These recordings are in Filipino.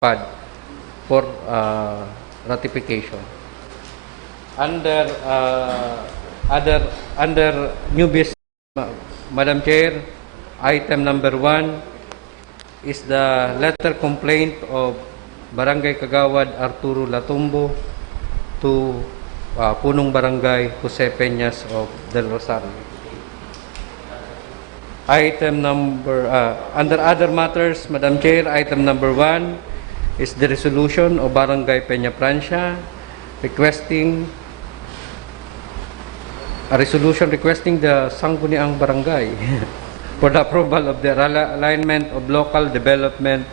PAD for ratification. Under new business, Madam Chair, item number 1 is the letter complaint of Barangay Kagawad Arturo Latumbo to Punong Barangay Jose Peñas of Del Rosario. Item number, under other matters, Madam Chair, item number 1 is the resolution of Barangay Peña Francia requesting a resolution requesting the Sangguniang Barangay for the approval of the alignment of local development,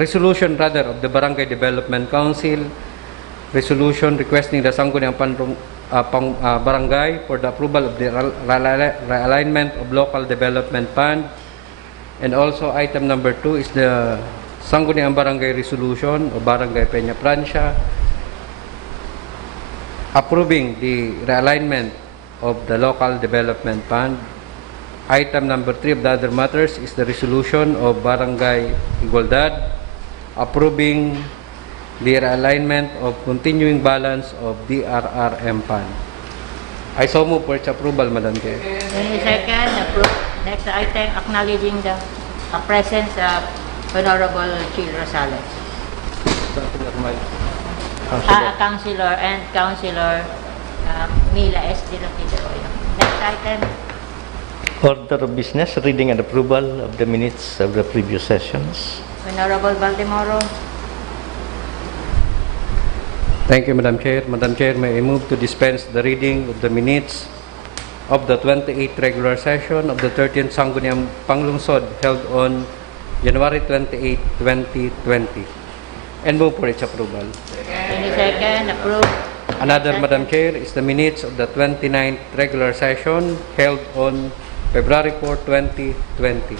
resolution rather of the Barangay Development Council, resolution requesting the Sangguniang Barangay for the approval of the realignment of local development fund, and also item number 2 is the Sangguniang Barangay resolution of Barangay Peña Francia approving the realignment of the local development fund. Item number 3 of the other matters is the resolution of Barangay Igualdad approving the realignment of continuing balance of DRRM fund. I so move for its approval, Madam Chair. Any second, approve. Next item, acknowledging the presence of Honorable Chil Rosales. Councilor and Councilor Mila S. De La Quinteroyo. Next item. Order of business, reading and approval of the minutes of the previous sessions. Honorable Valdemoro. Thank you, Madam Chair. Madam Chair, may I move to dispense the reading of the minutes of the 28th regular session of the 13th Sangguniang Panglungsod held on January 28, 2020, and move for its approval. Any second, approve. Another, Madam Chair, is the minutes of the 29th regular session held on February 4, 2020.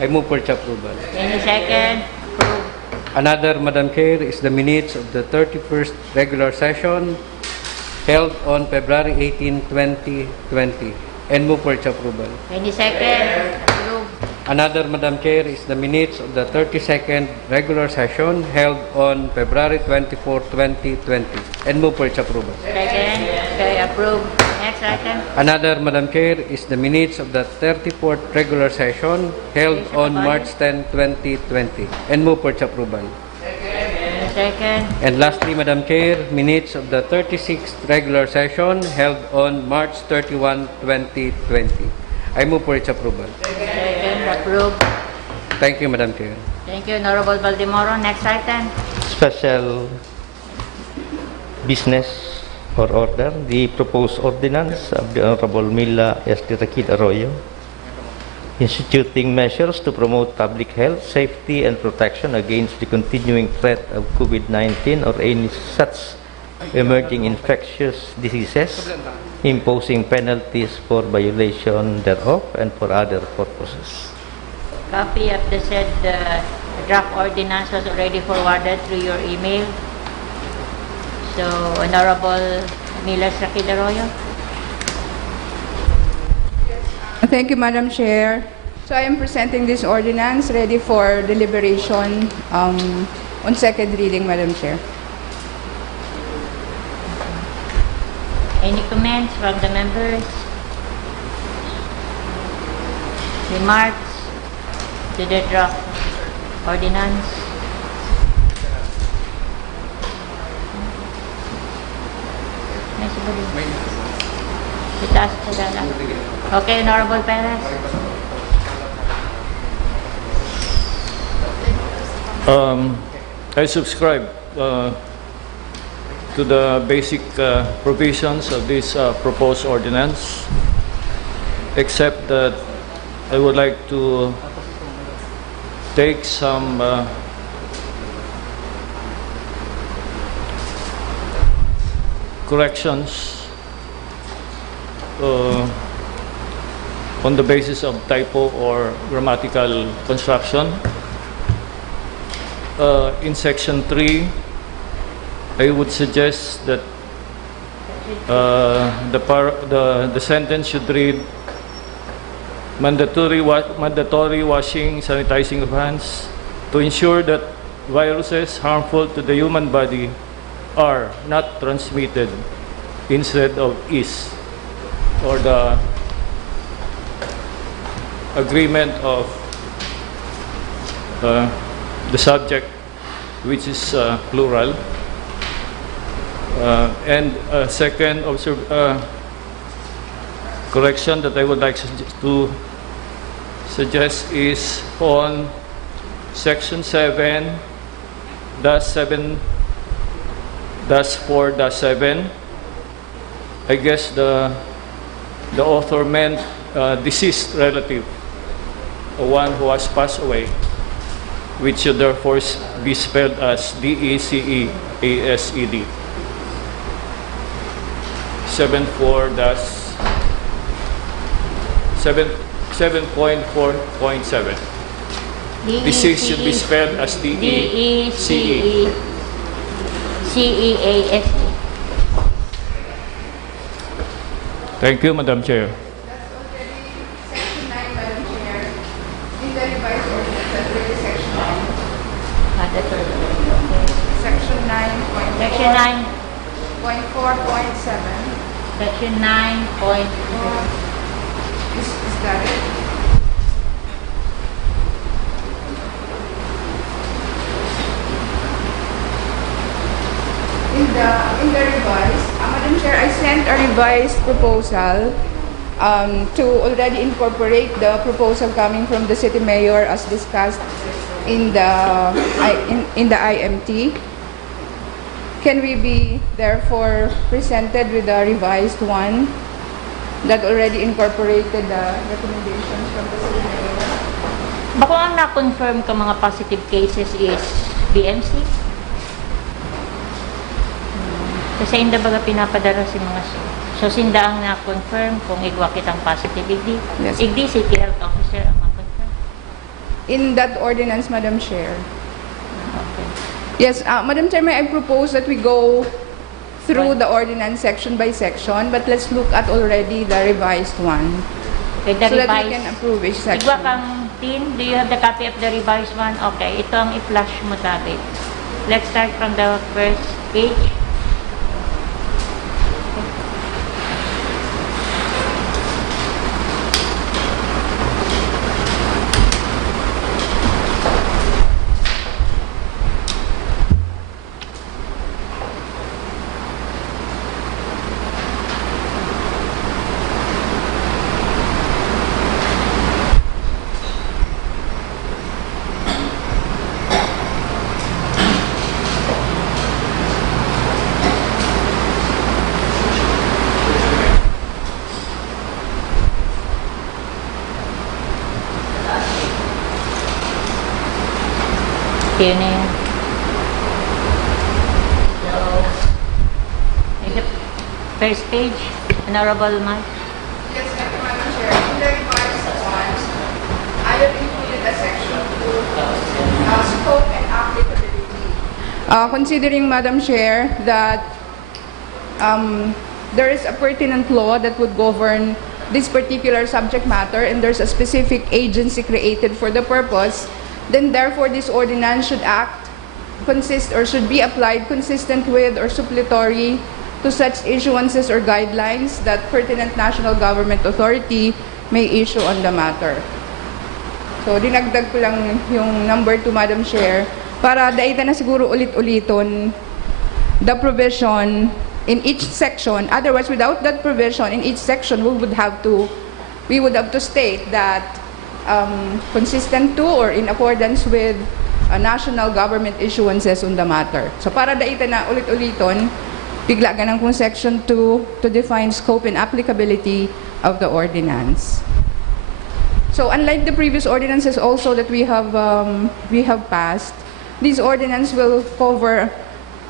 I move for its approval. Any second, approve. Another, Madam Chair, is the minutes of the 31st regular session held on February 18, 2020, and move for its approval. Any second, approve. Another, Madam Chair, is the minutes of the 32nd regular session held on February 24, 2020, and move for its approval. Second, okay, approve. Next item. Another, Madam Chair, is the minutes of the 34th regular session held on March 10, 2020, and move for its approval. Second, And lastly, Madam Chair, minutes of the 36th regular session held on March 31, 2020. I move for its approval. second, approve. Thank you, Madam Chair. Thank you, Honorable Valdemoro. Next item. Special business or order, the proposed ordinance of the Honorable Mila S. De La Quinteroyo instituting measures to promote public health, safety, and protection against the continuing threat of COVID-19 or any such emerging infectious diseases, imposing penalties for violation thereof and for other purposes. Copy of the said draft ordinance was already forwarded through your email. So, Honorable Mila Sakidaroyo. Thank you, Madam Chair. So I am presenting this ordinance ready for deliberation on second reading, Madam Chair. Any comments from the members? Remarks to the draft ordinance? Okay, Honorable Perez. I subscribe to the basic provisions of this proposed ordinance, except that I would like to take some corrections on the basis of typo or grammatical construction. In section 3, I would suggest that the sentence should read mandatory washing, sanitizing of hands to ensure that viruses harmful to the human body are not transmitted instead of is, or the agreement of the subject, which is plural. And second correction that I would like to suggest is on section 7 4-7. I guess the author meant deceased relative, one who has passed away, which should therefore be spelled as DECEASED. 7.4.7. Deceased should be spelled as DECEASE. Thank you, Madam Chair. That's already section 9, Madam Chair. In the revised ordinance, that's already section 9. Section 9.4. Section 9. 9.4.7. Section 9.4. Is that it? In the revised, Madam Chair, I sent a revised proposal to already incorporate the proposal coming from the city mayor as discussed in the IMT. Can we be therefore presented with a revised one that already incorporated the recommendations from the city mayor? Bako ang na-confirm ka mga positive cases is BMC? Kasi hindi baga pinapadala si mga so sinda ang na-confirm kung igwa kitang positive igdi. Yes. Igdi, City Health Officer ang ma-confirm. In that ordinance, Madam Chair. Okay. Yes, Madam Chair, may I propose that we go through the ordinance section by section, but let's look at already the revised one. Okay, the So that we revised. can approve each Igwa section. kang team, do you have the copy of the revised one? Okay, ito ang i-flash mo tabi. Let's start from the first page. Yun na yun. So, in the first page, Honorable Mike. Yes, Madam Chair. In the revised one, I have included a section to scope and applicability. Considering, Madam Chair, that there is a pertinent law that would govern this particular subject matter and there's a specific agency created for the purpose, then therefore this ordinance should should be applied consistent with or supplementary to such issuances or guidelines that pertinent national government authority may issue on the matter. So dinagdag ko lang yung number 2, Madam Chair, para daita na siguro ulit-uliton the provision in each section. Otherwise, without that provision in each section, we would have to state that consistent to or in accordance with national government issuances on the matter. So para daita na ulit-uliton, bigla ganang kung section 2 to define scope and applicability of the ordinance. So unlike the previous ordinances also that we have passed, this ordinance will cover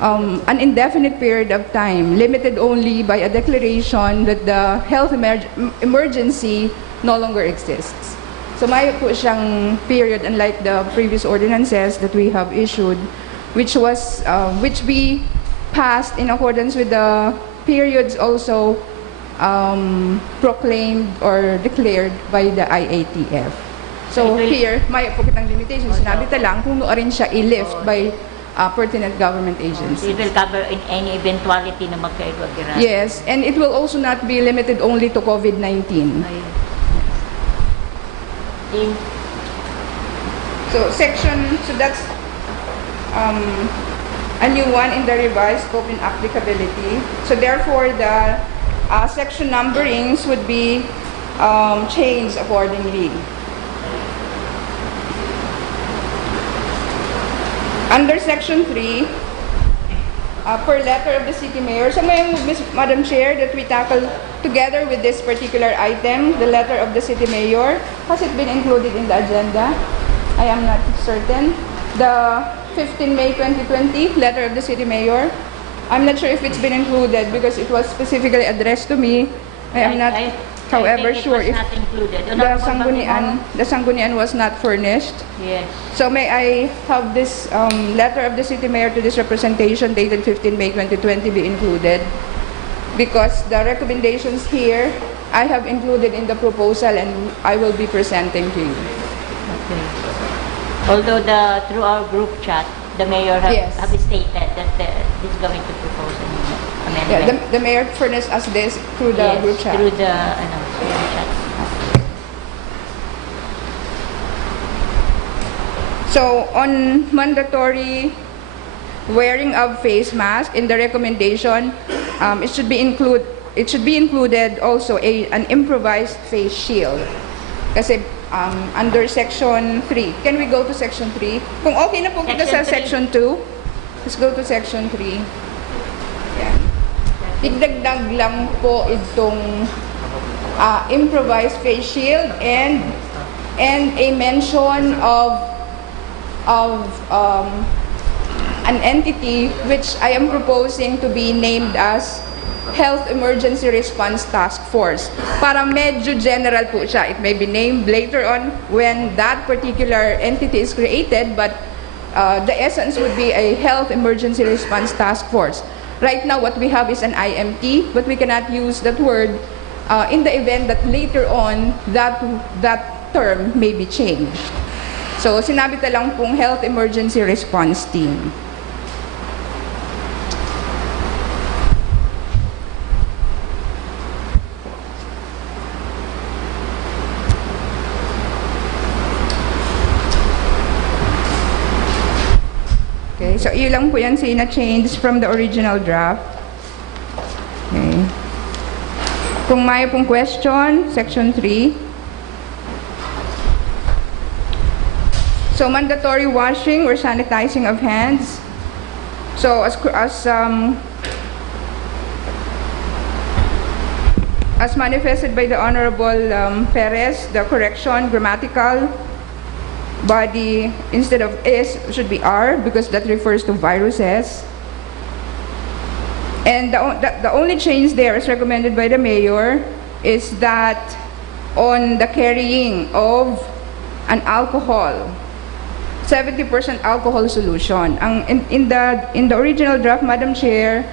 an indefinite period of time, limited only by a declaration that the health emergency no longer exists. So may po siyang period, unlike the previous ordinances that we have issued, which we passed in accordance with the periods also proclaimed or declared by the IATF. So It will- here, may po kitang limitations. Sinabi ta lang kung rin siya i-lift by pertinent government agencies. It will cover in any eventuality na magkaigwa-gira. Yes, and it will also not be limited only to COVID-19. Ayun. In, So that's a new one in the revised scope and applicability. So therefore, the section numberings would be changed accordingly. Under section 3, per letter of the city mayor, so may I move, Madam Chair, that we tackle together with this particular item, the letter of the city mayor. Has it been included in the agenda? I am not certain. The 15 May 2020 letter of the city mayor. I'm not sure if it's been included because it was specifically addressed to me. I am not, however, I think sure it if was not included. the sanggunian was not furnished. Yes. So may I have this letter of the city mayor to this representation dated 15 May 2020 be included? Because the recommendations here, I have included in the proposal and I will be presenting to you. Okay. Although through our group chat, the mayor Yes. have stated that he's going to propose an amendment. Yeah, the mayor furnished us this through the Yes, group chat. through the group chat. So on mandatory wearing of face mask in the recommendation, it should be included also an improvised face shield. Kasi under section 3. Can we go to section 3? Kung okay na po kita sa section 2, let's go to section 3. Yan. Idagdag lang po itong improvised face shield and a mention of an entity which I am proposing to be named as Health Emergency Response Task Force. Para medyo general po siya. It may be named later on when that particular entity is created, but the essence would be a Health Emergency Response Task Force. Right now, what we have is an IMT, but we cannot use that word in the event that later on that term may be changed. So, sinabi ta lang pong Health Emergency Response Team. Okay, so yun lang po yan sa ina-change from the original draft. Okay. Kung may pong question, section 3. So mandatory washing or sanitizing of hands. So as manifested by the Honorable Perez, the correction, grammatical body instead of S should be R because that refers to viruses. And the only change there as recommended by the mayor is that on the carrying of an alcohol, 70% alcohol solution. In the original draft, Madam Chair,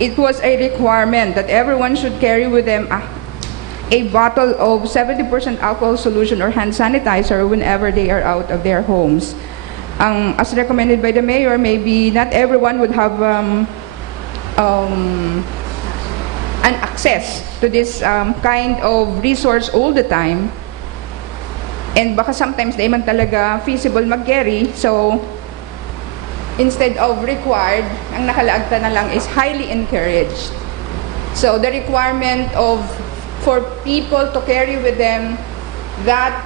it was a requirement that everyone should carry with them a bottle of 70% alcohol solution or hand sanitizer whenever they are out of their homes. As recommended by the mayor, maybe not everyone would have an access to this kind of resource all the time. And baka sometimes di man talaga feasible mag-carry. So, instead of required, ang nakalaagta na lang is highly encouraged. So, the requirement for people to carry with them that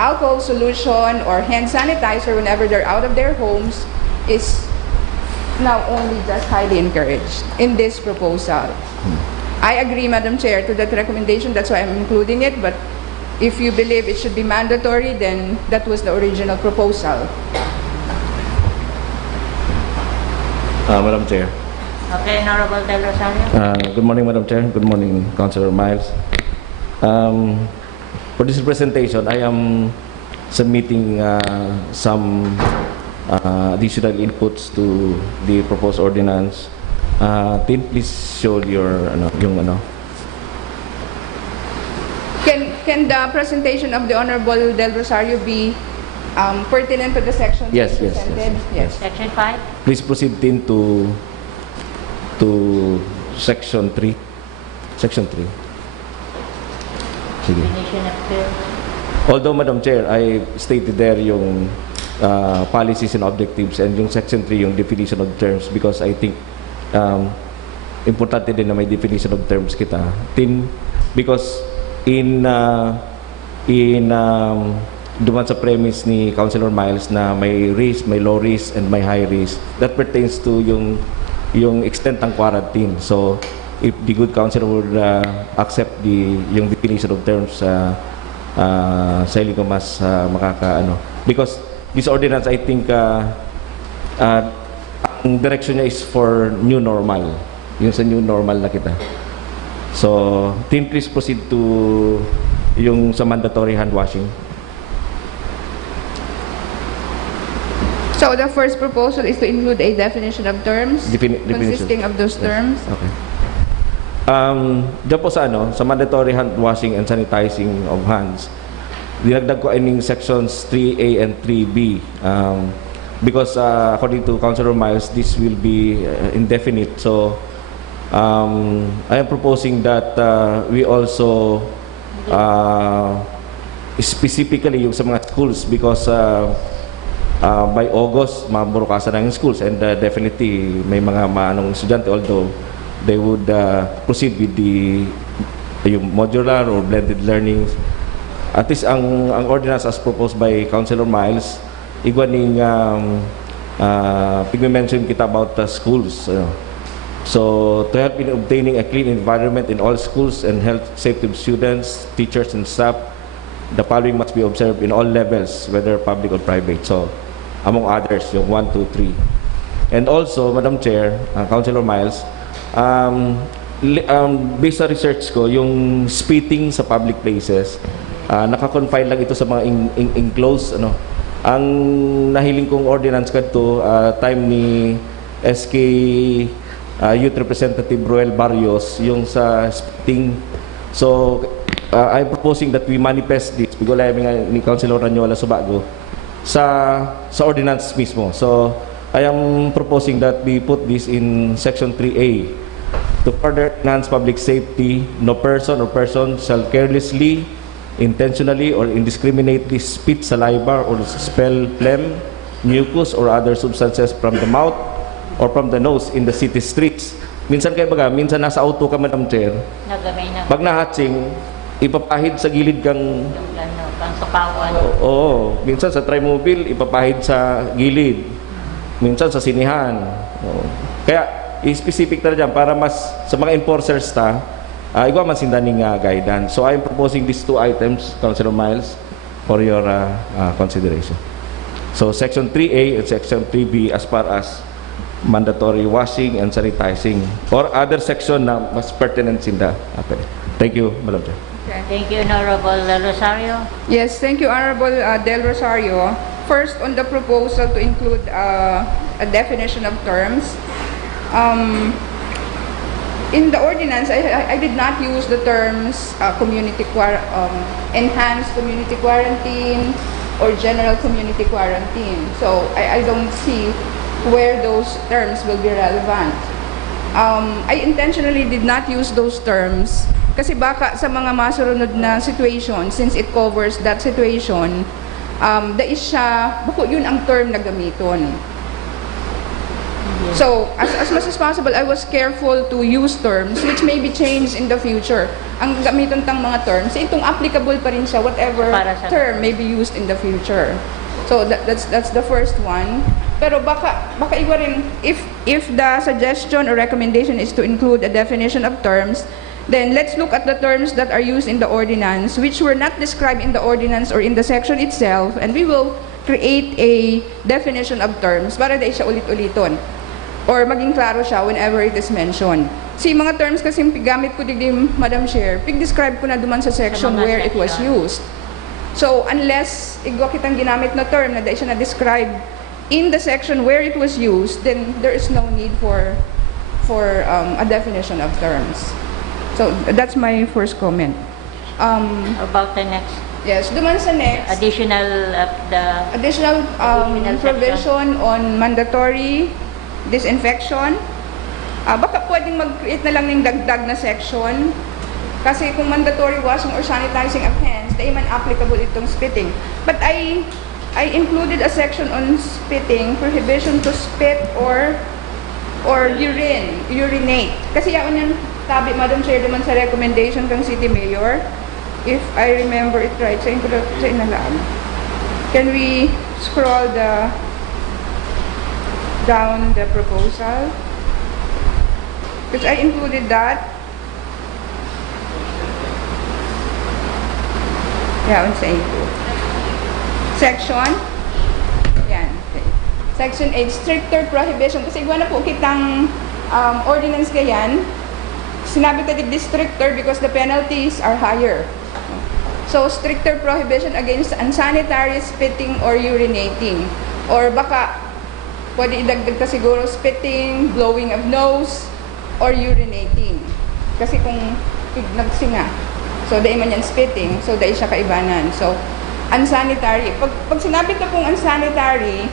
alcohol solution or hand sanitizer whenever they're out of their homes is now only just highly encouraged in this proposal. I agree, Madam Chair, to that recommendation. That's why I'm including it. But if you believe it should be mandatory, then that was the original proposal. Madam Chair. Okay, Honorable Del Rosario. Good morning, Madam Chair. Good morning, Councilor Miles. For this presentation, I am submitting some additional inputs to the proposed ordinance. Tim, please show your yung Can can the presentation of the Honorable Del Rosario be pertinent to the section Yes, being yes, yes, presented? yes. Section 5? Please proceed din to section 3. Section 3. Sige. Definition of terms. Although, Madam Chair, I stated there yung policies and objectives, and yung section 3 yung definition of terms, because I think importante din na may definition of terms kita. Because duman sa premise ni Councilor Miles na may risk, may low risk, and may high risk, that pertains to yung extent ng quarantine. So, if the good councilor would accept yung definition of terms, sa hiling ko mas makakaano. Because this ordinance, I think, ang direction niya is for new normal. Yung sa new normal na kita. So, team, please proceed to yung sa mandatory hand washing. So the first proposal is to include a definition of terms consisting of those terms. Okay. Diyan po sa mandatory hand washing and sanitizing of hands, dinagdag ko ining sections 3A and 3B, because according to Councilor Miles, this will be indefinite. So I am proposing that we also specifically yung sa mga schools, because by August, maburukasan na yung schools, and definitely may mga maanong estudyante, although they would proceed with yung modular or blended learning. At least ang ordinance as proposed by Councilor Miles, igwaning pigme-mention kita about schools. So, to help in obtaining a clean environment in all schools and health safety of students, teachers, and staff, the following must be observed in all levels, whether public or private. So, among others, yung 1, 2, 3. And also, Madam Chair, Councilor Miles, based sa research ko, yung spitting sa public places, naka-confine lang ito sa mga enclosed, Ang nahiling kong ordinance kadto, time ni SK Youth Representative Roel Barrios, yung sa spitting. So, I'm proposing that we manifest this, bigolay ni Councilor Ranyola Subago, sa ordinance mismo. So, I am proposing that we put this in section 3A. To further enhance public safety, no person or persons shall carelessly, intentionally, or indiscriminately spit, saliva, or expel phlegm, mucus, or other substances from the mouth or from the nose in the city streets. Minsan minsan nasa auto ka, Madam Chair, Nagamay na. pag nahatsing, ipapahid sa gilid kang Kang sapawan. Oo, minsan sa trimobile, ipapahid sa gilid. Minsan sa sinihan. Oo. Kaya, specific na dyan para mas sa mga enforcers igwa man sindaning guidance. So, I'm proposing these two items, Councilor Miles, for your consideration. So, Section 3A and Section 3B as far as mandatory washing and sanitizing, or other section na mas pertinent sinda. Okay. Thank you, Madam Chair. Thank you, Honorable Rosario. Yes, thank you, Honorable Del Rosario. First, on the proposal to include a definition of terms, in the ordinance, I did not use the terms enhanced community quarantine or general community quarantine. So I don't see where those terms will be relevant. I intentionally did not use those terms kasi baka sa mga masunod na situation, since it covers that situation, dais siya, bako yun ang term na gamiton. So, as much as possible, I was careful to use terms which may be changed in the future. Ang gamiton tang mga terms, itong applicable pa rin siya, whatever term may be used in the future. So, that's the first one. Pero baka iwa rin, if the suggestion or recommendation is to include a definition of terms, then let's look at the terms that are used in the ordinance, which were not described in the ordinance or in the section itself, and we will create a definition of terms para di siya ulit-uliton. Or maging klaro siya whenever it is mentioned. Si mga terms kasi gamit ko digdi, Madam Chair, pig-describe ko na duman sa section where it was used. So, unless igwa kitang ginamit na term na di siya na-describe in the section where it was used, then there is no need for a definition of terms. So, that's my first comment. About the next Yes, duman sa next. additional Additional Additional provision on mandatory disinfection. Baka pwedeng mag-create na lang ng dagdag na section. Kasi kung mandatory washing or sanitizing of hands, di man applicable itong spitting. But I included a section on spitting, prohibition to spit or urinate. Kasi yaon yung tabi, Madam Chair, naman sa recommendation kang City Mayor. If I remember it right, sa inalaan. Can we scroll down the proposal? Because I included that. Yeah, sa ito. Section. Yan. Okay. Section 8, stricter prohibition. Kasi igwa na po kitang ordinance kayan. Sinabi ka di stricter because the penalties are higher. So, stricter prohibition against unsanitary spitting or urinating. Or baka, pwede idagdag ka siguro spitting, blowing of nose, or urinating. Kasi kung nagsinga, so dahil man yan spitting, so dahil siya kaibanan. So, unsanitary. Pag sinabi ka pong unsanitary,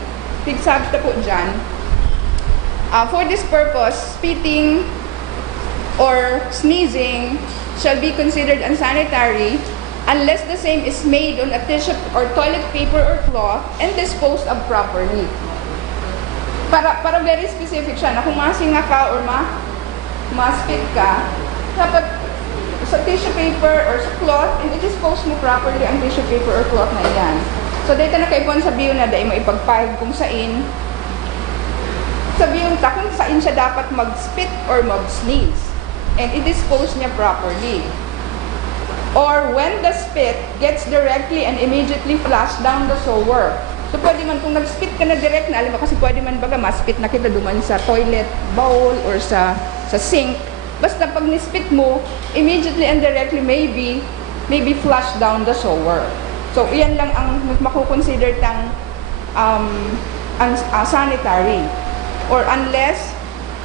pigsab na po dyan, for this purpose, spitting or sneezing shall be considered unsanitary unless the same is made on a tissue or toilet paper or cloth and disposed of properly. Para very specific siya na kung masinga ka or ma-spit ka, dapat sa tissue paper or sa cloth, and i-dispose mo properly ang tissue paper or cloth na iyan. So, dito na kayo sa bio na dahil mo ipagpahig kung sain. Sabihin ta kung sain siya dapat mag-spit or mag-sneeze. And i-dispose niya properly. Or when the spit gets directly and immediately flushed down the sewer. So, pwede man kung nag-spit ka na direct na, alam mo, kasi pwede man baga ma-spit na kita duman sa toilet bowl or sa sink. Basta pag ni-spit mo, immediately and directly maybe flush down the sewer. So, iyan lang ang makukonsider tang sanitary. Or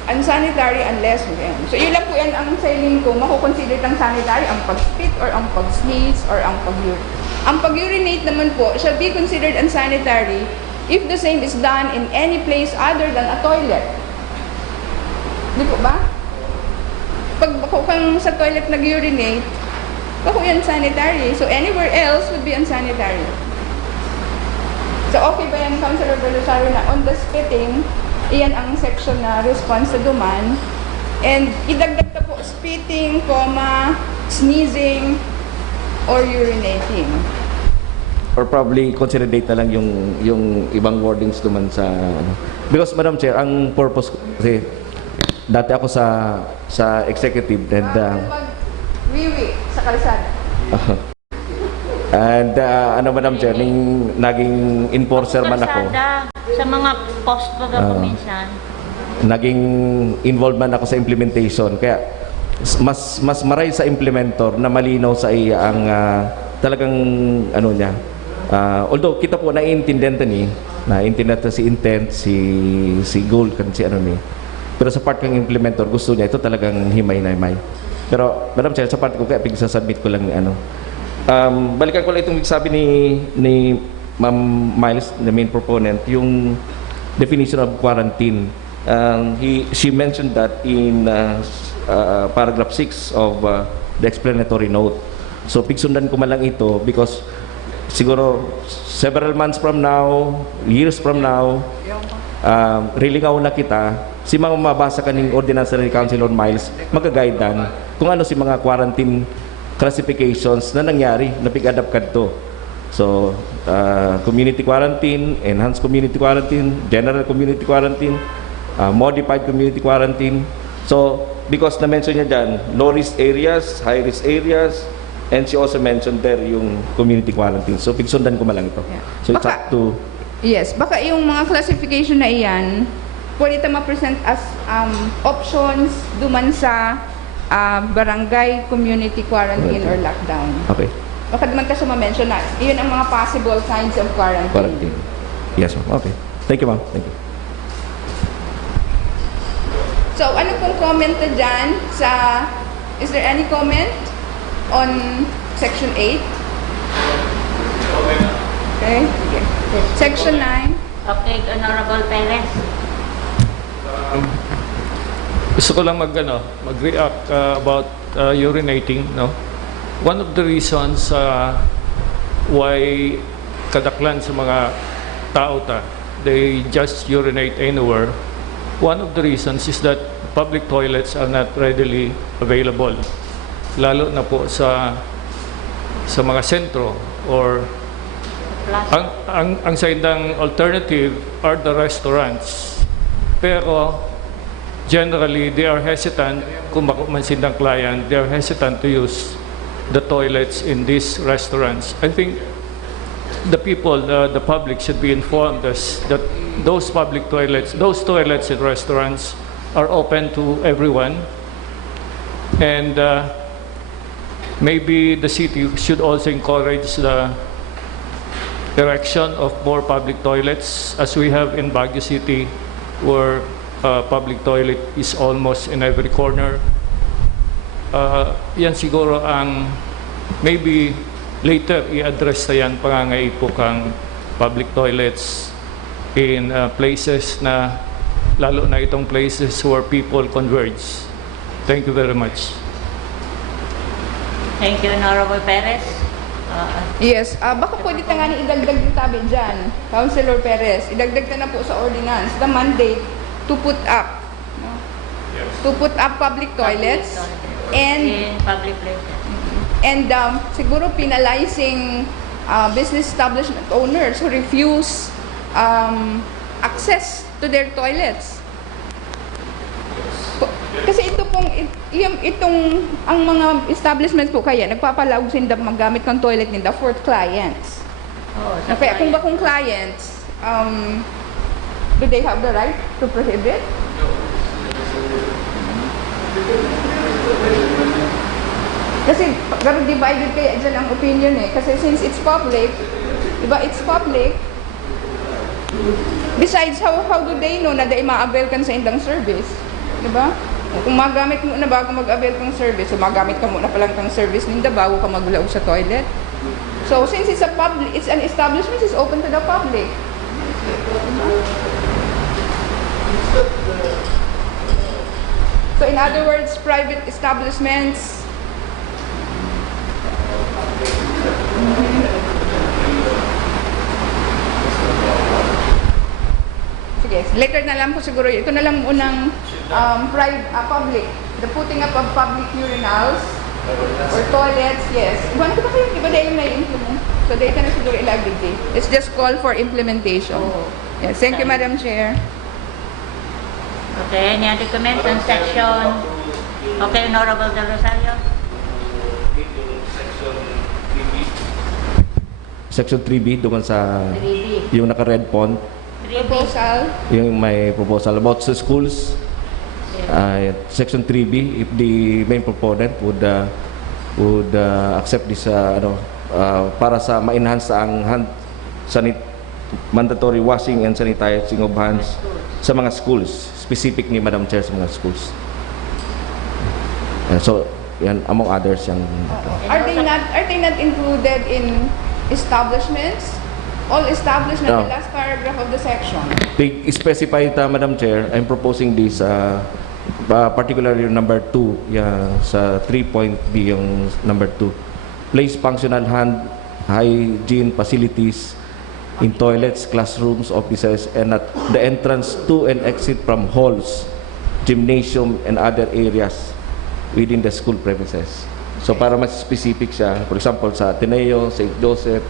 unsanitary unless. So, yun lang po yan ang sailing ko, makukonsider tang sanitary, ang pag-spit or ang pag-sneeze or ang pag-urinate. Ang pag-urinate naman po shall be considered unsanitary if the same is done in any place other than a toilet. Di po ba? Pag bako kang sa toilet nag-urinate, bako yan sanitary. So, anywhere else would be unsanitary. So, okay ba yan, Councilor Belisario, na on the spitting, iyan ang section na response sa duman. And idagdag na po spitting, sneezing, or urinating. Or probably consolidate na lang yung ibang wordings naman sa because Madam Chair, ang purpose kasi dati ako sa executive and Wiwi sa kalsada. and Madam Chair, naging enforcer man ako. Sa mga post baga po minsan. Naging involved man ako sa implementation. Kaya mas maray sa implementor na malinaw sa iya ang talagang niya. Although kita po naiintindihan si intent, si goal kan si ni. Pero sa part ng implementor gusto niya ito talagang himay na himay. Pero Madam Chair, sa part ko kaya pigsasubmit ko lang balikan ko lang itong sabi ni Ma'am Miles, the main proponent, yung definition of quarantine. She mentioned that in paragraph 6 of the explanatory note. So, pigsundan ko man lang ito because siguro several months from now, years from now, rilingaw na kita, si mga mabasa kaning ordinance ni Councilor Miles, magagaidan kung ano si mga quarantine classifications na nangyari, na pig-adapt kadto. So, community quarantine, enhanced community quarantine, general community quarantine, modified community quarantine. So, because na-mention niya dyan, low-risk areas, high-risk areas, and she also mentioned there yung community quarantine. So, pigsundan ko malang ito. Yeah. So, it's up to... Yes, baka yung mga classification na iyan, pwede ito ma-present as options duman sa barangay community quarantine or lockdown. Okay. Baka naman kasi ma-mention na, yun ang mga possible kinds of quarantine. Quarantine. Yes, ma'am. Okay. Thank you, ma'am. Thank you. So, ano pong comment na dyan sa, is there any comment on Section 8. Okay. Section 9. Okay, Honorable Perez. Gusto ko lang mag-react about urinating, no? One of the reasons why kadaklan sa mga tao they just urinate anywhere. One of the reasons is that public toilets are not readily available. Lalo na po sa mga sentro or ang saindang alternative are the restaurants. Pero generally, they are hesitant, kung makumansindang client, they are hesitant to use the toilets in these restaurants. I think the people, the public should be informed that those public toilets, those toilets in restaurants are open to everyone. And maybe the city should also encourage the erection of more public toilets as we have in Baguio City, where public toilet is almost in every corner. Yan siguro ang maybe later i-address na yan pangangaipo public toilets in places na lalo na itong places where people converge. Thank you very much. Thank you, Honorable Perez. Yes, baka pwede na nga ni idagdag yung tabi dyan, Councilor Perez. Idagdag na po sa ordinance the mandate to put up, no? Yes. To put up public toilets and in public places. and siguro penalizing business establishment owners who refuse access to their toilets. Kasi ito pong ang mga establishments po kaya nagpapalawag sila maggamit ng toilet nila for clients. Oh, Kaya kung clients, do they have the right to prohibit? Kasi pero divided kaya dyan ang opinion eh. Kasi since it's public, diba, it's public. Besides, how do they know na ma-avail kan sa indang service? Diba? Kung magamit mo na bago mag-avail kang service, so magamit ka muna palang kang service ninda bago ka magulaog sa toilet. So since it's an establishment, it's open to the public. So in other words, private establishments, sige, later na lang po siguro. Ito na lang unang public. The putting up of public urinals or toilets, yes. Iwan ko ba kayo? Iba dahil may implement. So data na siguro ilagay. Let's just call for implementation. Yes, thank you, Madam Chair. Okay, any other comments on section? Okay, Honorable Del Rosario. Section 3B, doon sa 3B. yung naka-red font, 3B. Proposal. yung may proposal about sa schools. Section 3B, if the main proponent would accept this para sa ma-enhance ang mandatory washing and sanitizing of hands sa mga schools, specific ni Madam Chair sa mga schools. So, yan among others yung Are they not included in establishments? All establishments, No. the last paragraph of the section. they specify Madam Chair, I'm proposing this particularly number 2, sa 3.b yung number 2. Place functional hand hygiene facilities in toilets, classrooms, offices, and at the entrance to and exit from halls, gymnasium, and other areas within the school premises. So para mas specific siya, for example sa Ateneo, St. Joseph,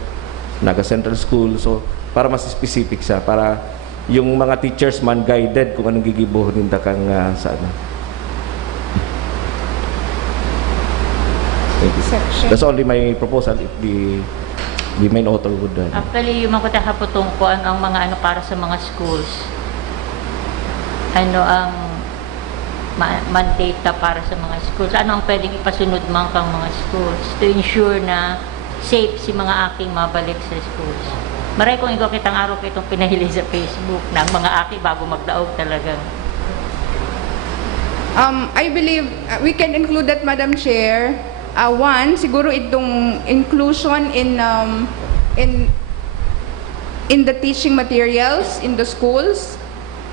Naga Central School, so para mas specific siya, para yung mga teachers man guided kung anong gigibuhon nila kang sa ano. Thank you. Section. That's only my proposal if the main author would Actually, yung mga kaputong ko ang mga para sa mga schools. Ano ang mandate para sa mga schools? Ano ang pwedeng ipasunod man kang mga schools to ensure na safe si mga aking mabalik sa schools? Maray kong ikaw kitang araw kitong pinahili sa Facebook na ang mga aki bago magdaog talagang. I believe we can include that, Madam Chair, One, siguro itong inclusion in the teaching materials in the schools.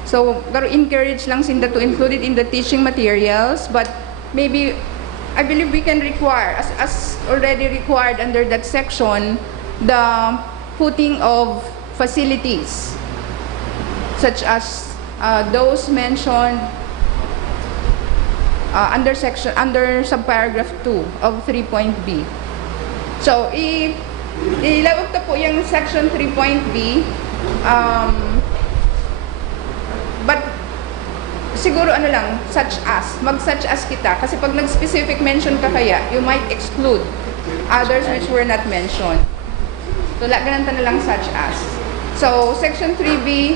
So, pero encourage lang sinda to include it in the teaching materials, but maybe, I believe we can require, as already required under that section, the putting of facilities, such as those mentioned under subparagraph 2 of 3.b. So, ilawag na po yung section 3.b, but siguro ano lang, such as, mag-such as kita. Kasi pag nag-specific mention ka kaya, you might exclude others which were not mentioned. So, ganun na lang such as. So, section 3b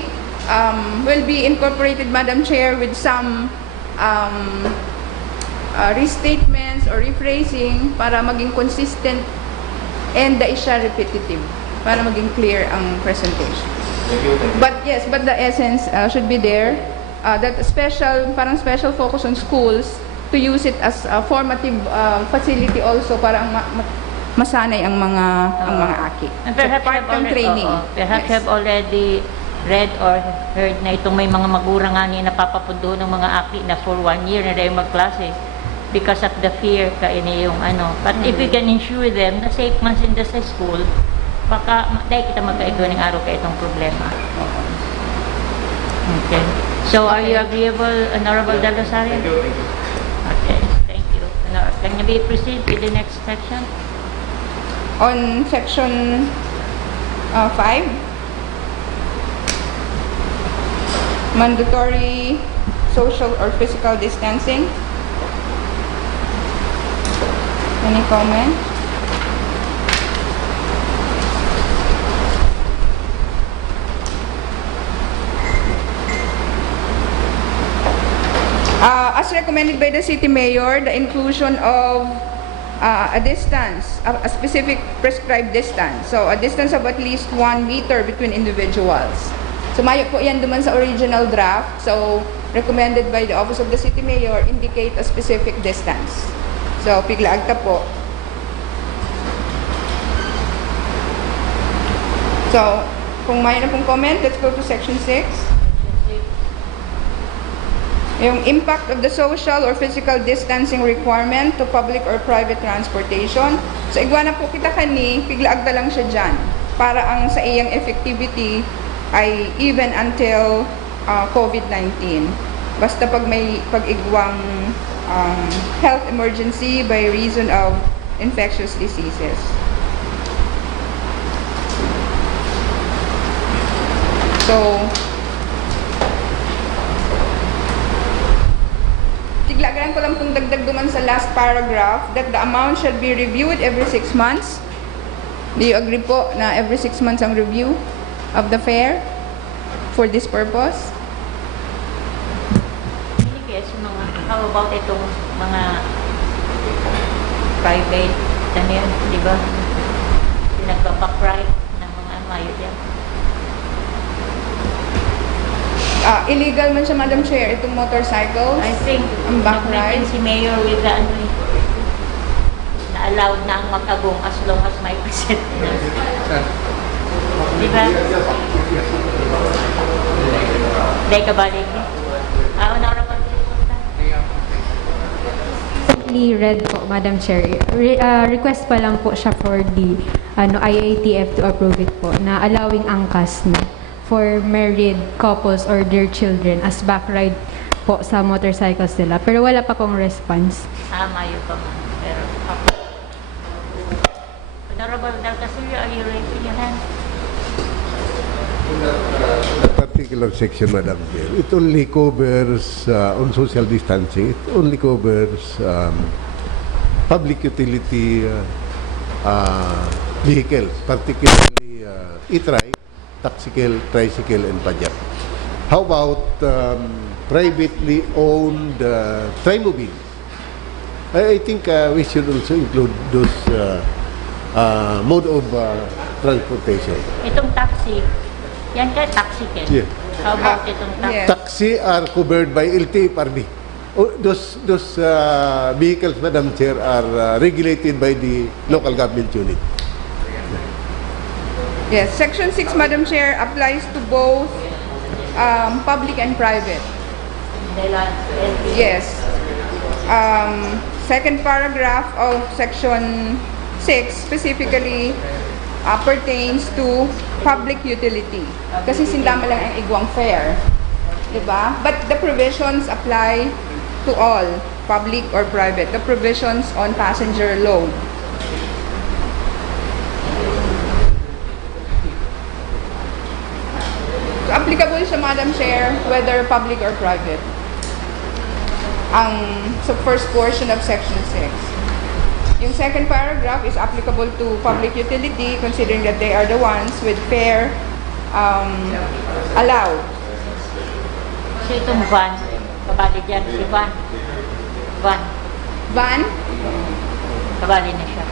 will be incorporated, Madam Chair, with some restatements or rephrasing para maging consistent and siya repetitive para maging clear ang presentation. But yes, but the essence should be there. That parang special focus on schools to use it as a formative facility also para masanay ang mga aki. And So, perhaps part ng training. Perhaps Yes. have already read or heard na itong may mga magulang nga ni napapapundo ng mga aki na for 1 year na dahil magklase because of the fear kaini yung ano. But if we can ensure them na safe man sinda sa school, baka dahil kita magkaigo ng araw ka itong problema. Okay. So, are you agreeable, Honorable Del Rosario? Okay, thank you. Can you proceed with the next section? On section 5, mandatory social or physical distancing. Any comment? As recommended by the City Mayor, the inclusion of a distance, a specific prescribed distance. So, a distance of at least 1 meter between individuals. So, mayo po yan duman sa original draft. So, recommended by the Office of the City Mayor, indicate a specific distance. So, piglaag ta po. So, kung may na pong comment, let's go to section 6. Yung impact of the social or physical distancing requirement to public or private transportation. So, igwa na po kita kani, piglaag na lang siya dyan. Para ang sa iyang effectivity ay even until COVID-19. Basta pag may pag-igwang health emergency by reason of infectious diseases. So, tiglagaran ko lang pong dagdag duman sa last paragraph that the amount shall be reviewed every 6 months. Do you agree po na every 6 months ang review of the fare for this purpose? Yes, how about itong mga private, ano yan, di ba? Pinagpapakride ng mga mayo yan. Illegal man siya, Madam Chair, itong motorcycles. I think, ang backride. si Mayor with the ano na allowed na ang mag-agong as long as may present na. Di ba? Dahil ka balik niya. Honorable Recently read po, Madam Chair. Request pa lang po siya for the IATF to approve it po na allowing angkas na for married couples or their children as backride po sa motorcycles nila. Pero wala pa pong response. Mayo pa man. Pero, Honorable Del Castillo, are you raising your hand? That particular section, Madam Chair, it only covers on social distancing. It only covers public utility vehicles, particularly e-trike, taxicle, tricycle, and pajak. How about privately owned tri-mobiles? I think we should also include those mode of transportation. Itong taxi, yan ka taxi ken. Yeah. How about itong taxi? Yes. Taxi are covered by LTFRB. those vehicles, Madam Chair, are regulated by the local government unit. Yes, Section 6, Madam Chair, applies to both public and private. Yes. Second paragraph of Section 6 specifically pertains to public utility. Kasi sindama lang ang igwang fare. Diba? But the provisions apply to all, public or private. The provisions on passenger load. So, applicable siya, Madam Chair, whether public or private. Sa first portion of Section 6. Yung second paragraph is applicable to public utility considering that they are the ones with fare allowed. So itong van, kabali dyan si van. Van, Van, kabali na siya.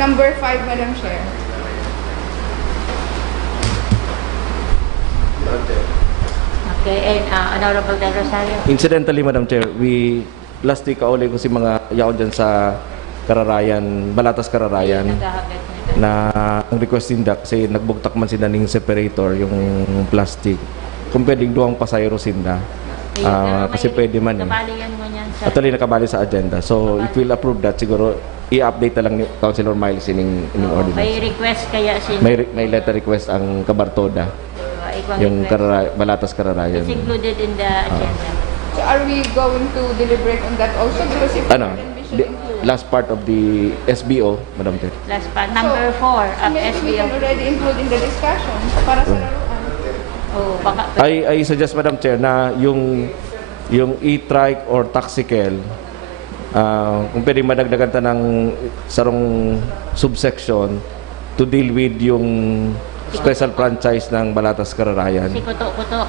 number 5, Madam Chair. Okay, and Honorable Del Rosario. Incidentally, Madam Chair, last week kauli ko si mga yaon dyan sa Kararayan, Balatas Kararayan, Naghahagat na. na ang request din kasi nagbugtak man sila ng separator, yung plastic. Kung pwedeng duwang pasayro sinda. Kasi pwede man eh. Kabalian mo niyan sa... Actually, nakabali sa agenda. So, if we'll approve that, siguro, i-update na lang ni Councilor Miles in ordinance. May request kaya sin... May letter request ang Kabartoda, yung Balatas Kararayan. It's included in the agenda. So are we going to deliberate on that also? Because if Ano, we should include. last part of the SBO, Madam Chair. Last part, number 4 of Maybe we SBO. can already include in the discussion para sa laruan. Oh, baka... I suggest, Madam Chair, na yung e-trike or taxicle, kung pwede madagdagan ta ng sarong subsection to deal with yung special franchise ng Balatas Kararayan. Si kuto-kuto.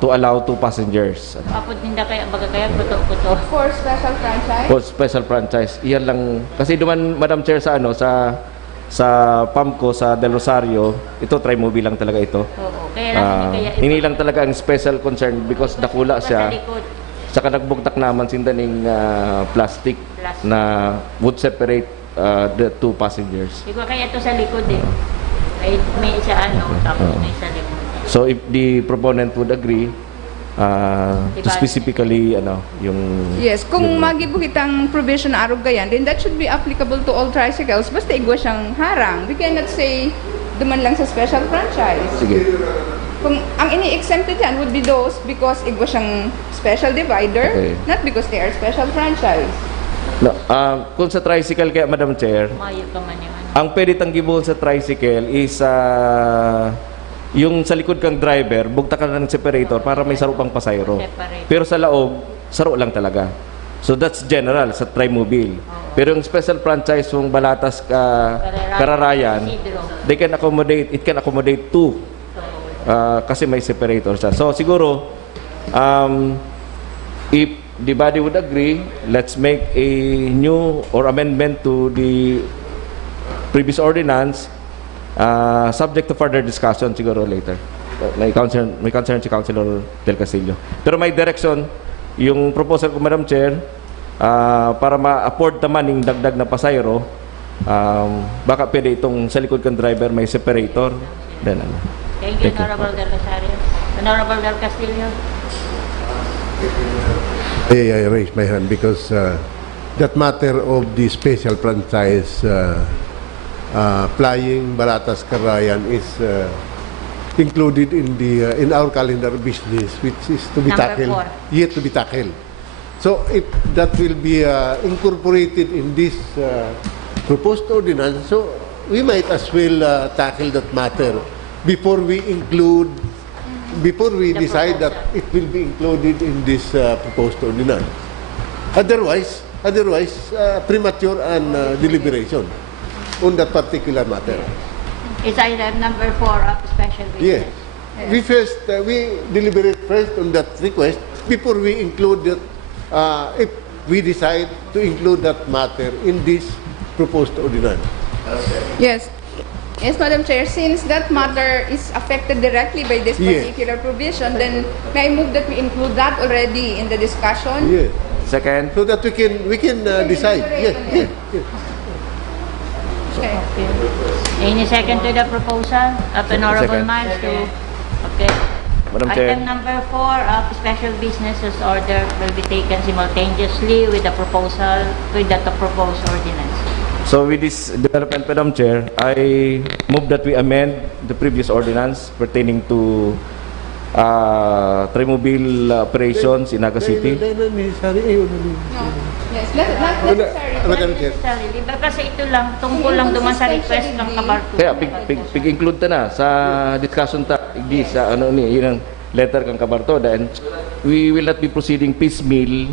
To allow 2 passengers. Apod ninda kaya, baga kaya kuto-kuto. For special franchise. For special franchise. Iyan lang. Kasi duman, Madam Chair, sa PAMCO, sa Del Rosario, ito, try-movie lang talaga ito. Oo, kaya lang hindi kaya... Hindi lang talaga ang special concern because dakula Sa siya. likod. Saka nagbugtak naman sinda ng plastic na would separate the 2 passengers. Di ba kaya ito sa likod eh. May isa tapos may sa likod. So if the proponent would agree to specifically yung Yes, kung magibo kitang provision na arog gayan, then that should be applicable to all tricycles. Basta igwa siyang harang. We cannot say duman lang sa special franchise. sige. Kung ang ini-exempted yan would be those because igwa siyang special divider, Okay. not because they are special franchise. No, kung sa tricycle kaya, Madam Chair, Mayo ka man yung ang pwede tanggibuhon sa tricycle is yung sa likod kang driver, bugta ka na ng separator para may saro pang pasayro. Separate. Pero sa laog, saro lang talaga. So that's general sa Trimobile. Pero yung special franchise yung Balatas Kararayan, it can accommodate 2 kasi may separator siya. So siguro, if the body would agree, let's make a new or amendment to the previous ordinance, subject to further discussion siguro later. May concern si Councilor Del Castillo. Pero may direction, yung proposal ko, Madam Chair, para ma-afford naman yung dagdag na pasayro, baka pwede itong sa likod kang driver may separator. Then, Thank you, Honorable Del Rosario. Honorable Del Castillo. I raise my hand because that matter of the special franchise flying Balatas Kararayan is included in our calendar business, which is to be Number tackled, 4. yet to be tackled. So if that will be incorporated in this proposed ordinance, so we might as well tackle that matter before we decide that it will be included in this proposed ordinance. Otherwise, premature and deliberation on that particular matter. It's item number 4 of special Yes. business. We deliberate first on that request before we include that, if we decide to include that matter in this proposed ordinance. Yes. Yes, Madam Chair, since that matter is affected directly by this Yes. particular provision, then may I move that we include that already in the discussion? Yes. Second. So that we can decide. Yes, yes, yes. Okay. Any second to the proposal of Honorable Second. Miles to, okay. Madam Chair. Item number 4 of special businesses order will be taken simultaneously with the proposal, with the proposed ordinance. So with this development, Madam Chair, I move that we amend the previous ordinance pertaining to trimobile operations in Naga City. Dahil necessary, ayun na din. No. Yes, not necessary. Madam Chair. Necessarily, kasi ito lang, tungkol lang duman sa request ng kabarto. Kaya pig-include ta na sa discussion ta di sa ano ni yun ang letter kang kabartoda, and we will not be proceeding piecemeal.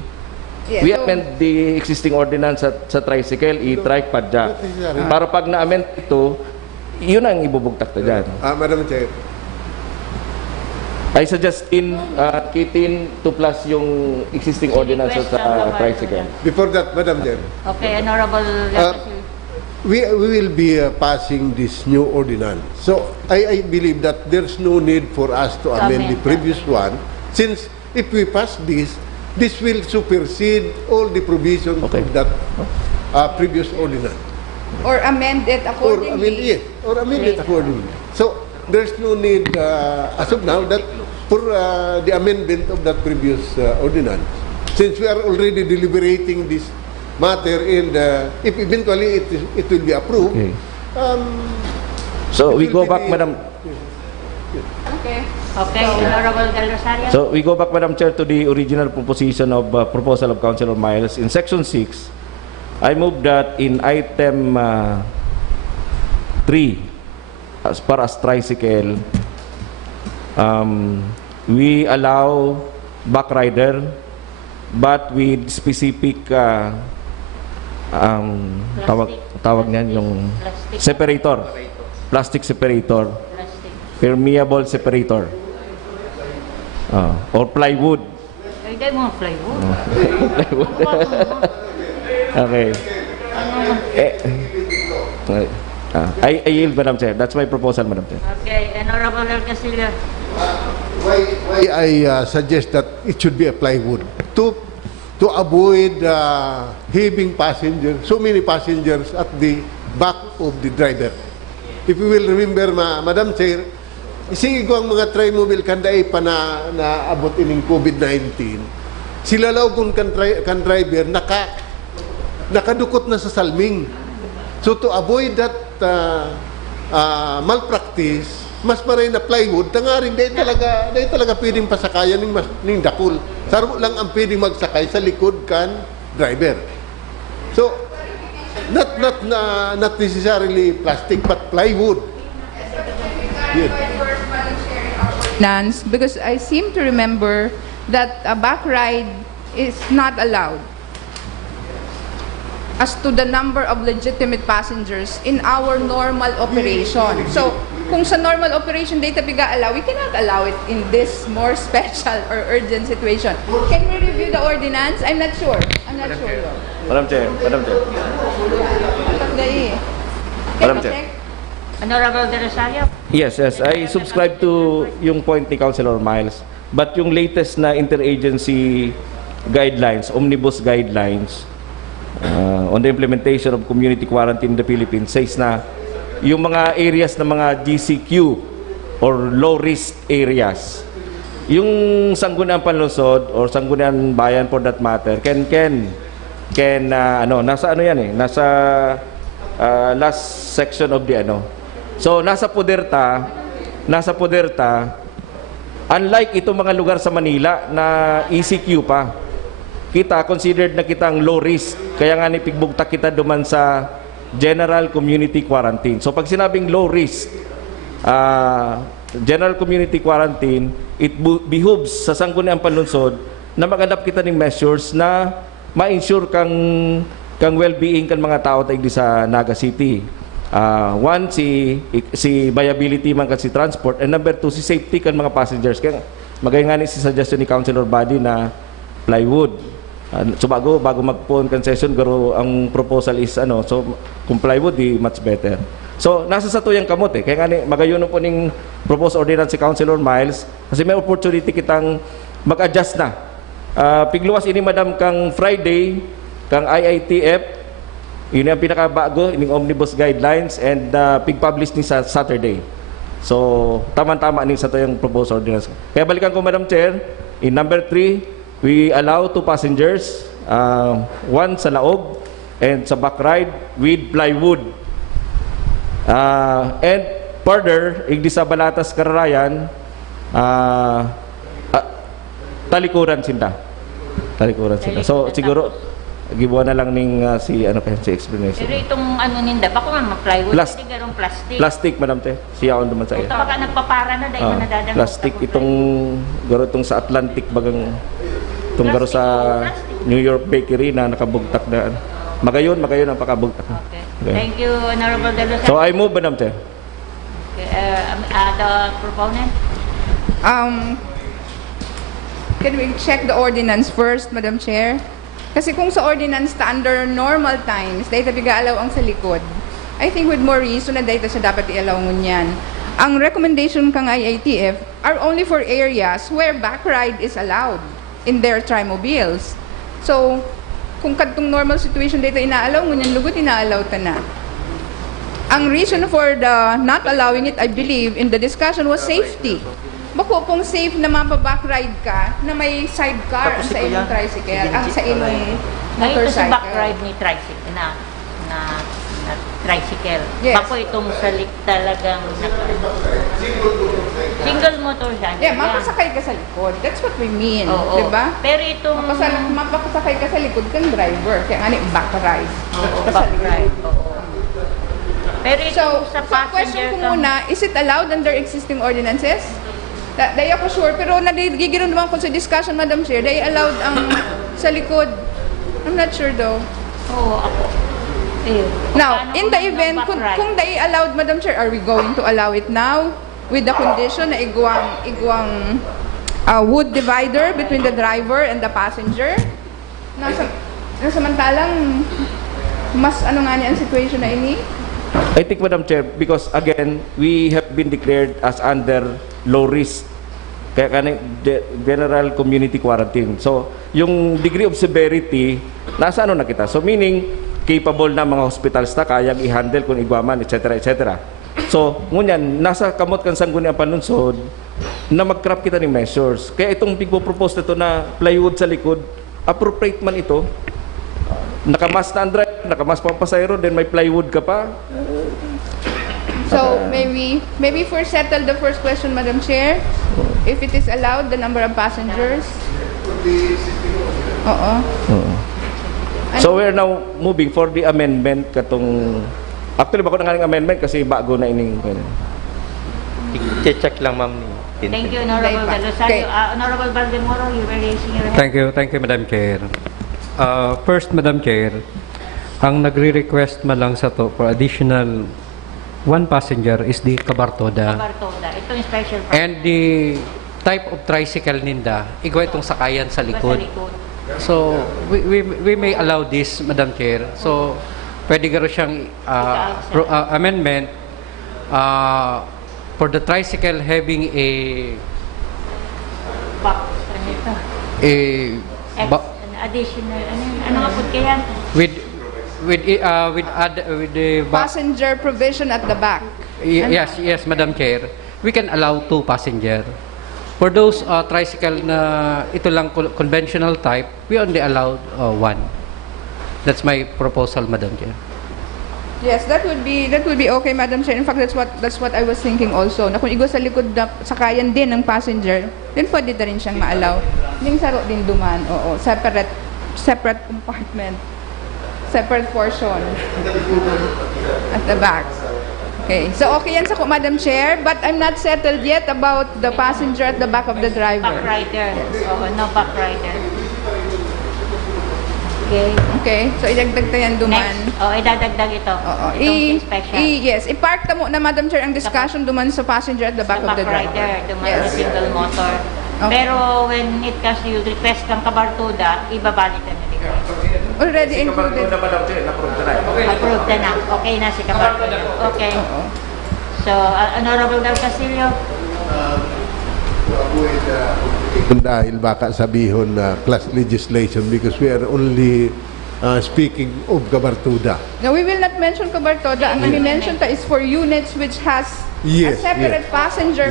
Yes, We so- amend the existing ordinance sa tricycle, e-trike, padjak. Para pag na-amend ito, yun ang ibubugtak ta dyan. Madam Chair. I suggest kitin to plus yung existing ordinance sa tricycle. Before that, Madam Chair, Okay, Honorable Legacy. we will be passing this new ordinance. So I believe that there's no need for us to amend the amend previous one, since if we pass this will supersede all the provisions Okay. of that previous ordinance. Or amend it accordingly. Or amend it accordingly. So there's no need as of now that for the amendment of that previous ordinance, since we are already deliberating this matter, and if eventually it will be approved. Okay. it So we will go be back, the- Madam. Okay. Okay, Honorable Del Rosario. So we go back, Madam Chair, to the original proposition of proposal of Councilor Miles. In Section 6, I move that in item 3, as far as tricycle, we allow backrider, but with specific tawag niyan yung Plastic. separator, plastic separator, Plastic. permeable separator, or plywood. Ay, dahil mga plywood. Okay. I yield, Madam Chair. That's my proposal, Madam Chair. Okay, Honorable Del Castillo. Why I suggest that it should be a plywood to avoid having passengers, so many passengers at the back of the driver. If you will remember, Madam Chair, isingin ko ang mga trimobile kanday pa na abot ining COVID-19. Sila law kung kan driver nakadukot na sa salming. So to avoid that malpractice, mas maray na plywood, tangaring dahil talaga pwedeng pasakayan ng dakul. Saro lang ang pwedeng magsakay sa likod kan driver. So, not necessarily plastic, but plywood. Yun. Nance, because I seem to remember that a back ride is not allowed as to the number of legitimate passengers in our normal operation. So, kung sa normal operation data biga allow, we cannot allow it in this more special or urgent situation. Can we review the ordinance? I'm not sure. Madam Chair, Madam Chair. Madam Chair. Honorable Del Rosario. Yes, I subscribe to yung point ni Councilor Miles. But yung latest na interagency guidelines, omnibus guidelines, on the implementation of community quarantine in the Philippines says na yung mga areas na mga GCQ or low risk areas, yung Sangguniang Panlungsod or Sangguniang Bayan for that matter nasa ano yan nasa last section of the so nasa Puderta, unlike itong mga lugar sa Manila na ECQ pa, kita considered na kitang low risk, kaya nga nipigbugtak kita duman sa general community quarantine. So pag sinabing low risk, general community quarantine, it behooves sa Sangguniang Panlungsod na maganap kita ng measures na ma-ensure kang well-being kan mga tao tayo sa Naga City. One, si viability man kan si transport, and number two, si safety kan mga passengers. Kaya magayang nga ni si suggestion ni Councilor Body na plywood. So bago mag-phone concession, garo ang proposal is so kung plywood, di much better. So, nasa sa tuyang kamot eh. Kaya nga magayon po ning proposed ordinance si Councilor Miles kasi may opportunity kitang mag-adjust na. Pigluwas ini madam kang Friday, kang IITF, yun ang pinakabago, ining omnibus guidelines and pig-publish ni sa Saturday. So, tama-tama ning sa tuyang proposed ordinance. Kaya balikan ko Madam Chair, in number 3, we allow 2 passengers, 1 sa laog and sa back ride with plywood. And further, igdi sa Balatas Kararayan, talikuran sinda. Talikuran sinda. So siguro gibuan na lang ning si explanation. Pero itong ninda, baka nga mag-plywood, hindi garong plastic. Plastic, Madam Te. Siya on naman sa iya. Baka nagpapara na dahil nadadamot. Plastic itong garo itong sa Atlantic bagang itong garo sa New York Bakery na nakabugtak na. Magayon ang pakabugtak. Okay. Thank you, Honorable De Los So I move, Madam Te. Okay, the proponent? Can we check the ordinance first, Madam Chair? Kasi kung sa ordinance ta under normal times, dahil tabigaalaw ang sa likod, I think with more reason na dahil siya dapat ialaw ngunyan. Ang recommendation kang IITF are only for areas where back ride is allowed in their trimobiles. So, kung kadtong normal situation dito inaalaw ngunyan, lugot inaalaw ta na. Ang reason for the not allowing it, I believe, in the discussion was safety. Bako kung safe na mapaback ride ka na may sidecar ang sa imong tricycle, ang sa imong Ay, ito sa motorcycle. back ride ni tricycle na tricycle. Yes. Bako itong salik talagang single motor siya. Yeah, mapasakay ka sa likod. That's what we mean, Oo. di ba? Pero itong Mapasakay ka sa likod kang driver, kaya nga back ride. Oo, Sa back likod. ride. Oo. Pero itong So, sa question passenger ko muna, is it allowed under existing ordinances? Dahil ako sure, pero nagigiron naman ko sa discussion, Madam Chair, dahil allowed ang sa likod. I'm not sure though. Oo, ako. Now, Paano in the kung event, back ride? kung dahil allowed, Madam Chair, are we going to allow it now with the condition na igwang wood divider between the driver and the passenger? Samantalang, mas ano nga niya ang situation na ini? I think, Madam Chair, because again, we have been declared as under low risk. Kaya general community quarantine. So, yung degree of severity, nasa ano na kita. So, meaning, capable na mga hospitals na kayang i-handle kung igwaman, etc. etc. So, ngunyan, nasa kamot kan sangguniang panunsod na mag-craft kita ng measures. Kaya itong pigpo-propose nito na plywood sa likod, appropriate man ito. Nakamas na ang driver, nakamas pa ang pasayro, then may plywood ka pa. So, maybe first settle the first question, Madam Chair. If it is allowed, the number of passengers. Oo. So we're now moving for the amendment katong actually bako na nga ng amendment kasi bago na ining I-check lang, ma'am. Thank you, Honorable De Los Okay. Honorable Valdemoro, you were raising your hand. Thank you, Madam Chair. First, Madam Chair, ang nagre-request man lang sa to for additional 1 passenger is the Kabartoda. Bartoda. Ito yung special And the type of tricycle ninda, igwa itong sakayan sa likod. So, we may allow this, Madam Chair. So, pwede garo siyang amendment for the tricycle having a box. Ano ito? Additional. Ano nga po kaya? with the Passenger provision at the back. yes, Madam Chair. We can allow 2 passenger. For those tricycle na ito lang conventional type, we only allowed 1. That's my proposal, Madam Chair. Yes, that would be okay, Madam Chair. In fact, that's what I was thinking also. Na kung igo sa likod na sakayan din ng passenger, then pwede na rin siyang ma-allow. Yung saro din duman, oo, separate compartment, separate portion at the back. Okay, so okay yan sa Madam Chair, but I'm not settled yet about the passenger at the back of the driver. Back rider. Oo, no back rider. Okay. Okay, so idagdag ta yan duman. Next. Idadagdag ito. Oo. Itong inspection. Yes, i-park ta mo na, Madam Chair, ang discussion duman sa passenger at the back Sa of the back driver. rider, dumaan Yes. sa single motor. Okay. Pero when it comes to you request kang kabartuda, ibabalikan na request. already included. Approved na. Okay na si Kabartuda. Okay. So, Honorable Del Castillo. To avoid dahil baka sabihon na class legislation because we are only speaking of Cabartuda. No, we will not mention Cabartuda. Ang i-mention ta is for units which has a separate passenger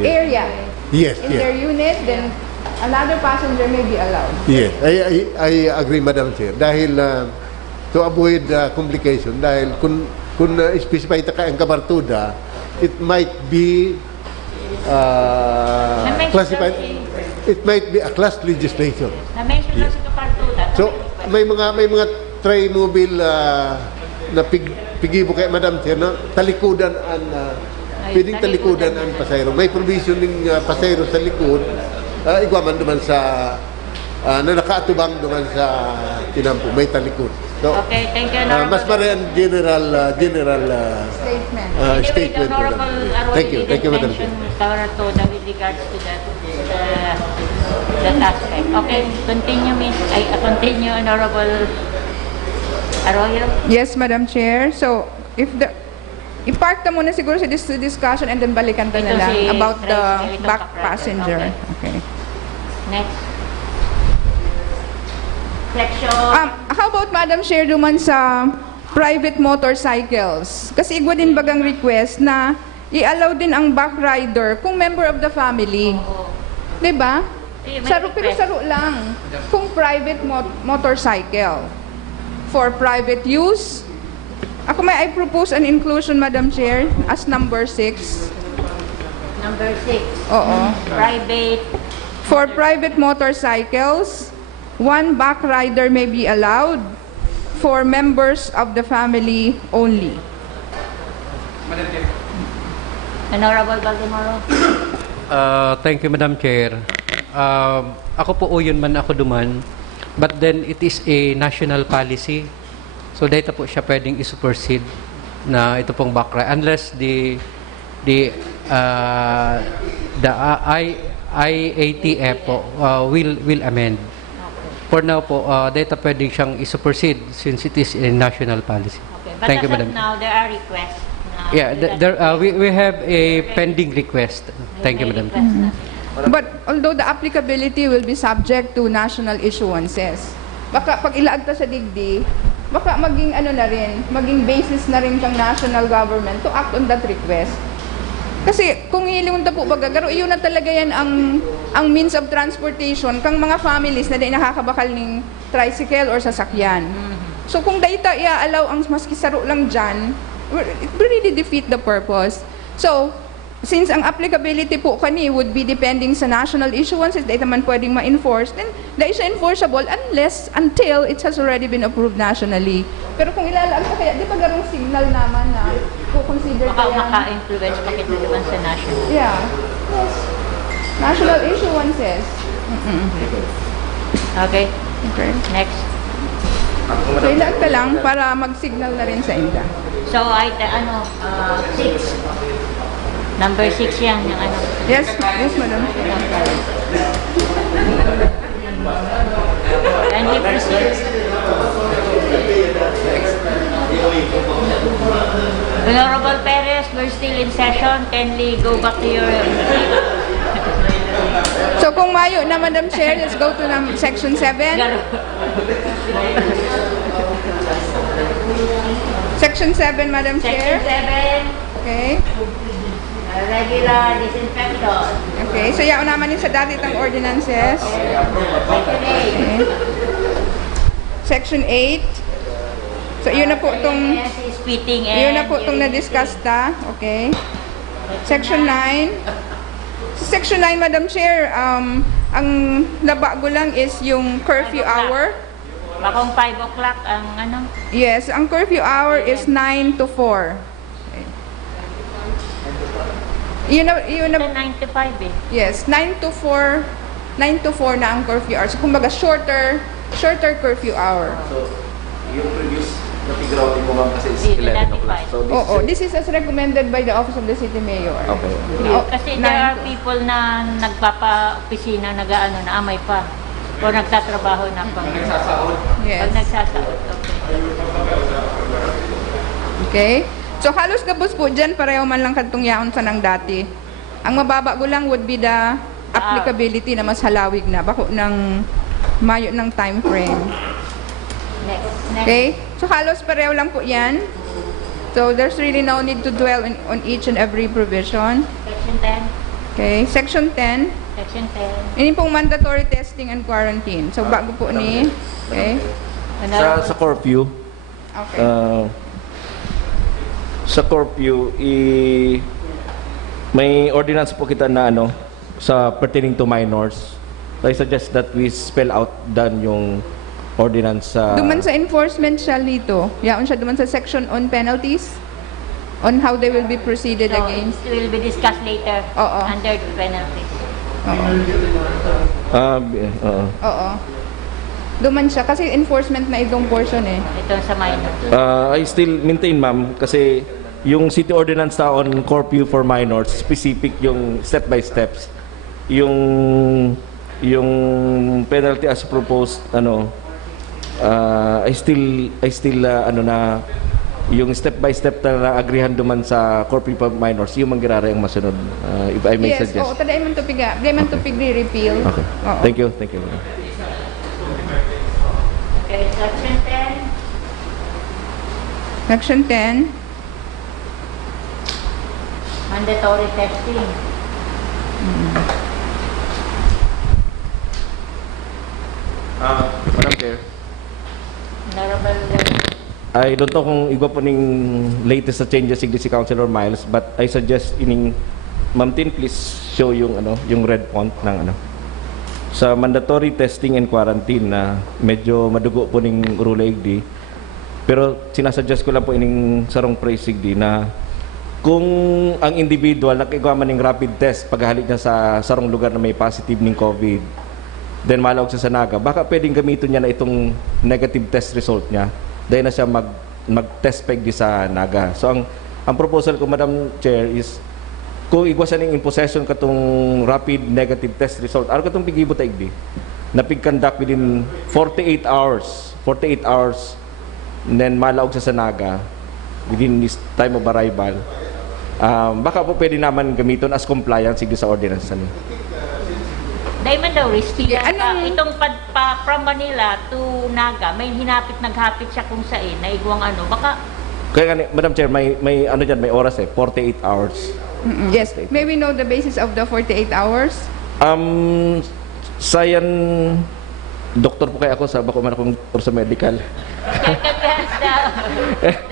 area Yes, in their unit, then another passenger may be allowed. Yes, I agree, Madam Chair. Dahil to avoid complication, dahil kung specify ta ka ang Cabartuda, it might be classified. It might be a class legislation. Na-mention lang si Kabartuda. So may mga tri-mobile na pigibo kay Madam Chair na talikudan ang pwedeng talikudan ang pasayro. May provision ng pasayro sa likod. Igwaman naman sa na nakaatubang naman sa tinampo. May talikod. So, Okay, thank you, Honorable. mas marian general Statement. statement. The Honorable Arroyo Thank you, Madam Chair. mention Kabartuda with regards to that aspect. Okay, continue, Miss. Continue, Honorable Arroyo. Yes, Madam Chair. So, i-park na muna siguro sa discussion and then balikan ta na Ito lang si about the Ito back Kaprado. passenger. Okay. Next. Section. How about, Madam Chair, duman sa private motorcycles? Kasi igwa din bagang request na i-allow din ang back rider kung member of the family. Diba? May Pero request. saro lang. Kung private motorcycle for private use, I propose an inclusion, Madam Chair, as number 6. Number 6. Oo. Private. For private motorcycles, one back rider may be allowed for members of the family only. Honorable Baldemaro. Thank you, Madam Chair. Ako po yun man ako duman, but then it is a national policy. So dito po siya pwedeng i-supersede na ito pong background unless the IATF po will amend. For now po, data pwedeng siyang i-supersede since it is a national policy. Okay. But Thank you, as of Madam. now, there are requests. Na Yeah, we have a pending request. Thank you, Madam. But although the applicability will be subject to national issuances, baka pag ilaag ta sa digdi, baka maging maging basis na rin kang national government to act on that request. Kasi kung ilimon ta po bagagaro, iyon na talaga yan ang means of transportation kang mga families na di nakakabakal ng tricycle or sasakyan. So kung data i-allow ang maski saro lang dyan, it will really defeat the purpose. So, since ang applicability po kani would be depending sa national issuances, dahil naman pwedeng ma-enforce, then dahil siya enforceable until it has already been approved nationally. Pero kung ilalaan pa kaya, di ba garong signal naman na consider Baka kaya? maka-influence pa kita naman sa national. Yeah. Yes. National issuances. Okay. Okay. Next. So ilaan ka lang para mag-signal na rin sa inyo. So, 6. Number 6 yan, yung ano. Yes, yes, madam. Kindly proceed. Honorable Perez, we're still in session. Kindly go back to your seat. So kung mayo na, Madam Chair, let's go to section 7. Section 7, Madam Section Chair. 7, Okay. regular disinfection. Okay. So yaon naman yung sa dati itang ordinances. Okay. Section 8. So yun na po itong Spitting and yun na po itong na-discuss ta. Okay. Section 9. Sa Section 9, Madam Chair, ang nabago lang is yung curfew hour. Bakong 5 o'clock ang ano? Yes, ang curfew hour is 9 to 4. Okay. Yun na, 95 eh. yes, 9 to 4 na ang curfew hour. So, kumbaga, shorter curfew hour. So, yung previous na figure out mo ma'am kasi is 11 o'clock. So, this Oo, this is as recommended by the Office of the City Mayor. Okay. Oh, Kasi 9 there are to- people na nagpapa-opisina, nag-ano na amay pa. O nagtatrabaho na pang Yes. Pag nagsasaot, okay. Okay? So halos gabos po dyan, pareho man lang kantong yaon sa nang dati. Ang mababa ko lang would be the applicability na mas halawig na, bako ng mayo ng time frame. Next. Okay? So halos pareho lang po yan. So there's really no need to dwell on each and every provision. Section 10. Okay? Section 10. Section 10. Ini pong mandatory testing and quarantine. So bago po ni, okay? Sa curfew, Okay. sa curfew, may ordinance po kita na sa pertaining to minors. I suggest that we spell out dan yung ordinance sa... Duman sa enforcement siya dito. Yaon siya duman sa section on penalties, on how they will be proceeded So, against. it will be discussed later Oo. under the penalties. Oo. Duman siya kasi enforcement na itong portion eh. Ito sa minor. I still maintain, ma'am, kasi yung city ordinance na on curfew for minors, specific yung step by steps. Yung penalty as proposed, I still na yung step by step na agreehan duman sa curfew for minors, yung manggirara yung masunod. If I may Yes, suggest. oo. Taday man to piga. Di man to repeal. Okay. Oo. Thank you. Okay, section 10. Section 10. Mandatory testing. Madam Chair. Honorable I don't know kung igwa po ning latest sa changes si Councilor Miles, but I suggest ining Ma'am Tin, please show yung yung red font ng sa mandatory testing and quarantine na medyo madugo po ning rule AD. Pero sinasuggest ko lang po ining sarong praising di na kung ang individual nakigwa man ning rapid test paghalik niya sa sarong lugar na may positive ning COVID, then malawag sa Naga, baka pwedeng gamitin niya na itong negative test result niya dahil na siya mag-test peg di sa Naga. So ang proposal ko, Madam Chair, is kung igwa sa ning in possession katong rapid negative test result, araw katong pigibo taig di na pig-conduct within 48 hours, and then malawag sa Naga within this time of arrival, baka po pwede naman gamiton as compliance sige sa ordinance ni. Dahil man daw risky Sige, lang anong- itong from Manila to Naga, may naghapit siya kung saan, naigwang baka Kaya nga, Madam Chair, may dyan, may oras 48 hours. Yes. May we know the basis of the 48 hours? Sayan, doktor po kaya ako, sa bako man akong doktor sa medical.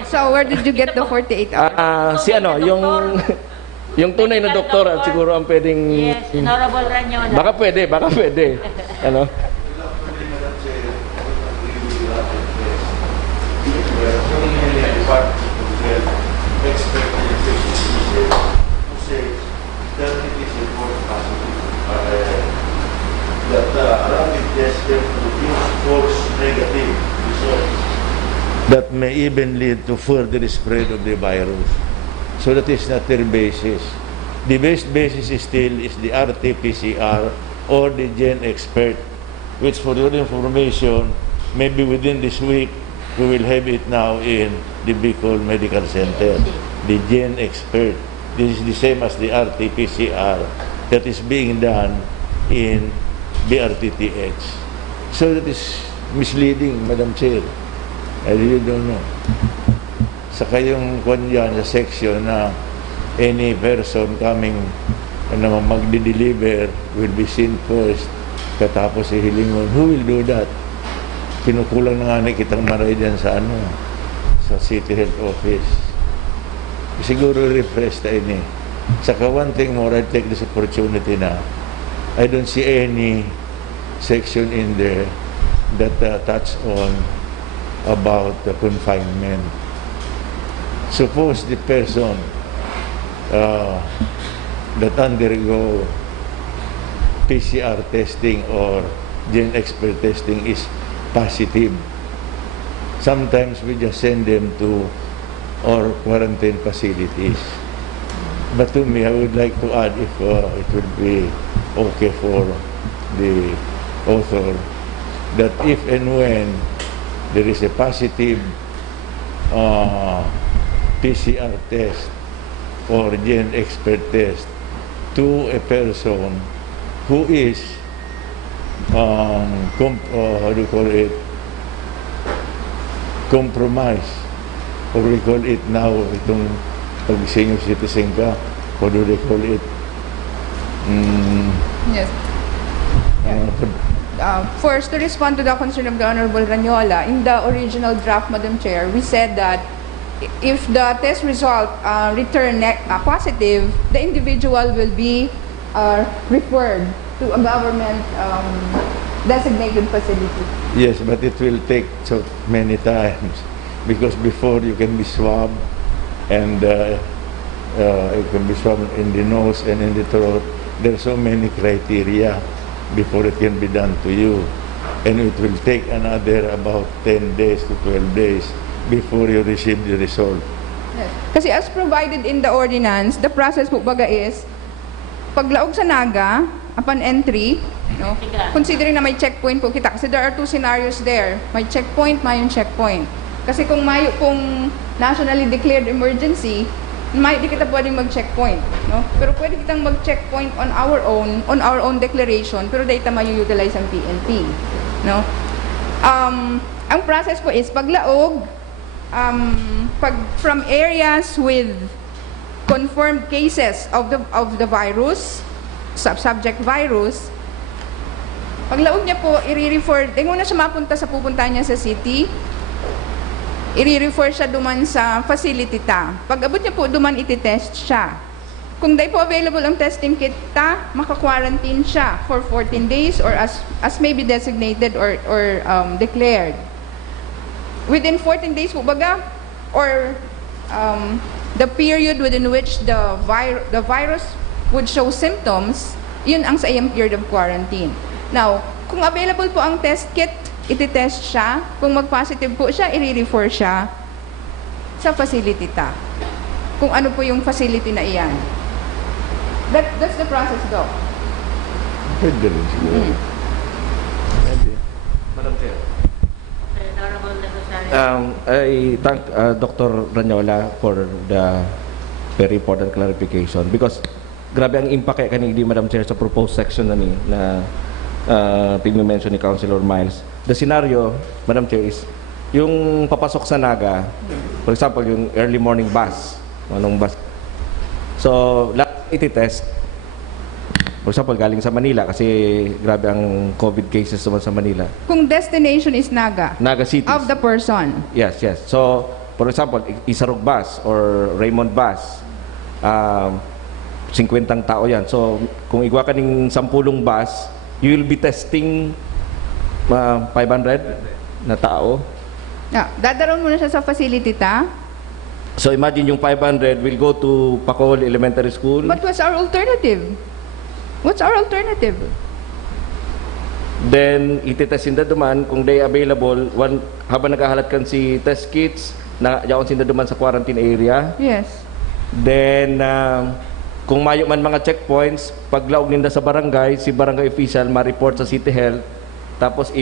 So where did you get the 48 hours? Yung tunay na doktor, siguro ang pwedeng... yes, Honorable Ranyola. Baka pwede. That may even lead to further spread of the virus. So that is not their basis. The best basis still is the RT-PCR or the Gen Expert, which for your information, maybe within this week, we will have it now in the Bicol Medical Center. The Gen Expert. This is the same as the RT-PCR that is being done in BRTTH. So that is misleading, Madam Chair. I really don't know. Saka yung kanya sa section na any person coming na magdi-deliver will be seen first katapos hilingon. Who will do that? Kinukulang na nga kitang maray dyan sa sa City Health Office. Siguro refresh tayo ni. Saka one thing more, I take this opportunity na I don't see any section in there that touch on about the confinement. Suppose the person that undergo PCR testing or Gen Expert testing is positive. Sometimes we just send them to our quarantine facilities. But to me, I would like to add, if it would be okay for the author, that if and when there is a positive PCR test or gen expert test to a person who is how do you call it, compromised, or we call it now, itong pag senior citizen ka, what do they call it? Yes. First, to respond to the concern of the Honorable Ranyola, in the original draft, Madam Chair, we said that if the test result return positive, the individual will be referred to a government designated facility. Yes, but it will take so many times because before you can be swabbed and it can be swabbed in the nose and in the throat. There are so many criteria before it can be done to you, and it will take another about 10 days to 12 days before you receive the result. Yes. Kasi as provided in the ordinance, the process po baga is paglaog sa Naga, upon entry, no, considering na may checkpoint po kita, kasi there are two scenarios there. May checkpoint, may checkpoint. Kasi kung nationally declared emergency, di kita pwedeng mag-checkpoint, no? Pero pwede kitang mag-checkpoint on our own declaration, pero data ma-utilize ang PNP, no? Ang process po is paglaog, from areas with confirmed cases of the virus, subject virus, paglaog niya po, i-refer, muna siya mapunta sa pupuntahan niya sa city, i-refer siya duman sa facility ta. Pag abot niya po duman, iti-test siya. Kung di po available ang testing kit ta, maka-quarantine siya for 14 days or as may be designated or declared. Within 14 days po baga, or the period within which the virus would show symptoms, yun ang sa iyang period of quarantine. Now, kung available po ang test kit, iti-test siya. Kung mag-positive po siya, i-refer siya sa facility ta. Kung ano po yung facility na iyan. That's the process, Doc. Pwede rin siguro. Pwede. Madam Chair. Honorable Secretary. I thank Dr. Ranyola for the very important clarification because grabe ang impact kanina di Madam Chair sa proposed section na ni na pigme-mention ni Councilor Miles. The scenario, Madam Chair, is yung papasok sa Naga, for example, yung early morning bus, anong bus. So, lahat iti-test. For example, galing sa Manila kasi grabe ang COVID cases naman sa Manila. Kung destination is Naga City. of the person. Yes. So, for example, Isarog bus or Raymond bus, 50 tao yan. So, kung igwa ka ng 10 bus, you will be testing 500 na tao. Dadaroon muna siya sa facility ta. So, imagine yung 500 will go to Pacol Elementary School. But what's our alternative? What's our alternative? Then, ititest sinda duman kung they available. Habang naghahalat kan si test kits, yaon sinda duman sa quarantine area. Yes. Then, kung mayo man mga checkpoints, paglaog ninda sa barangay, si barangay official ma-report sa City Health, tapos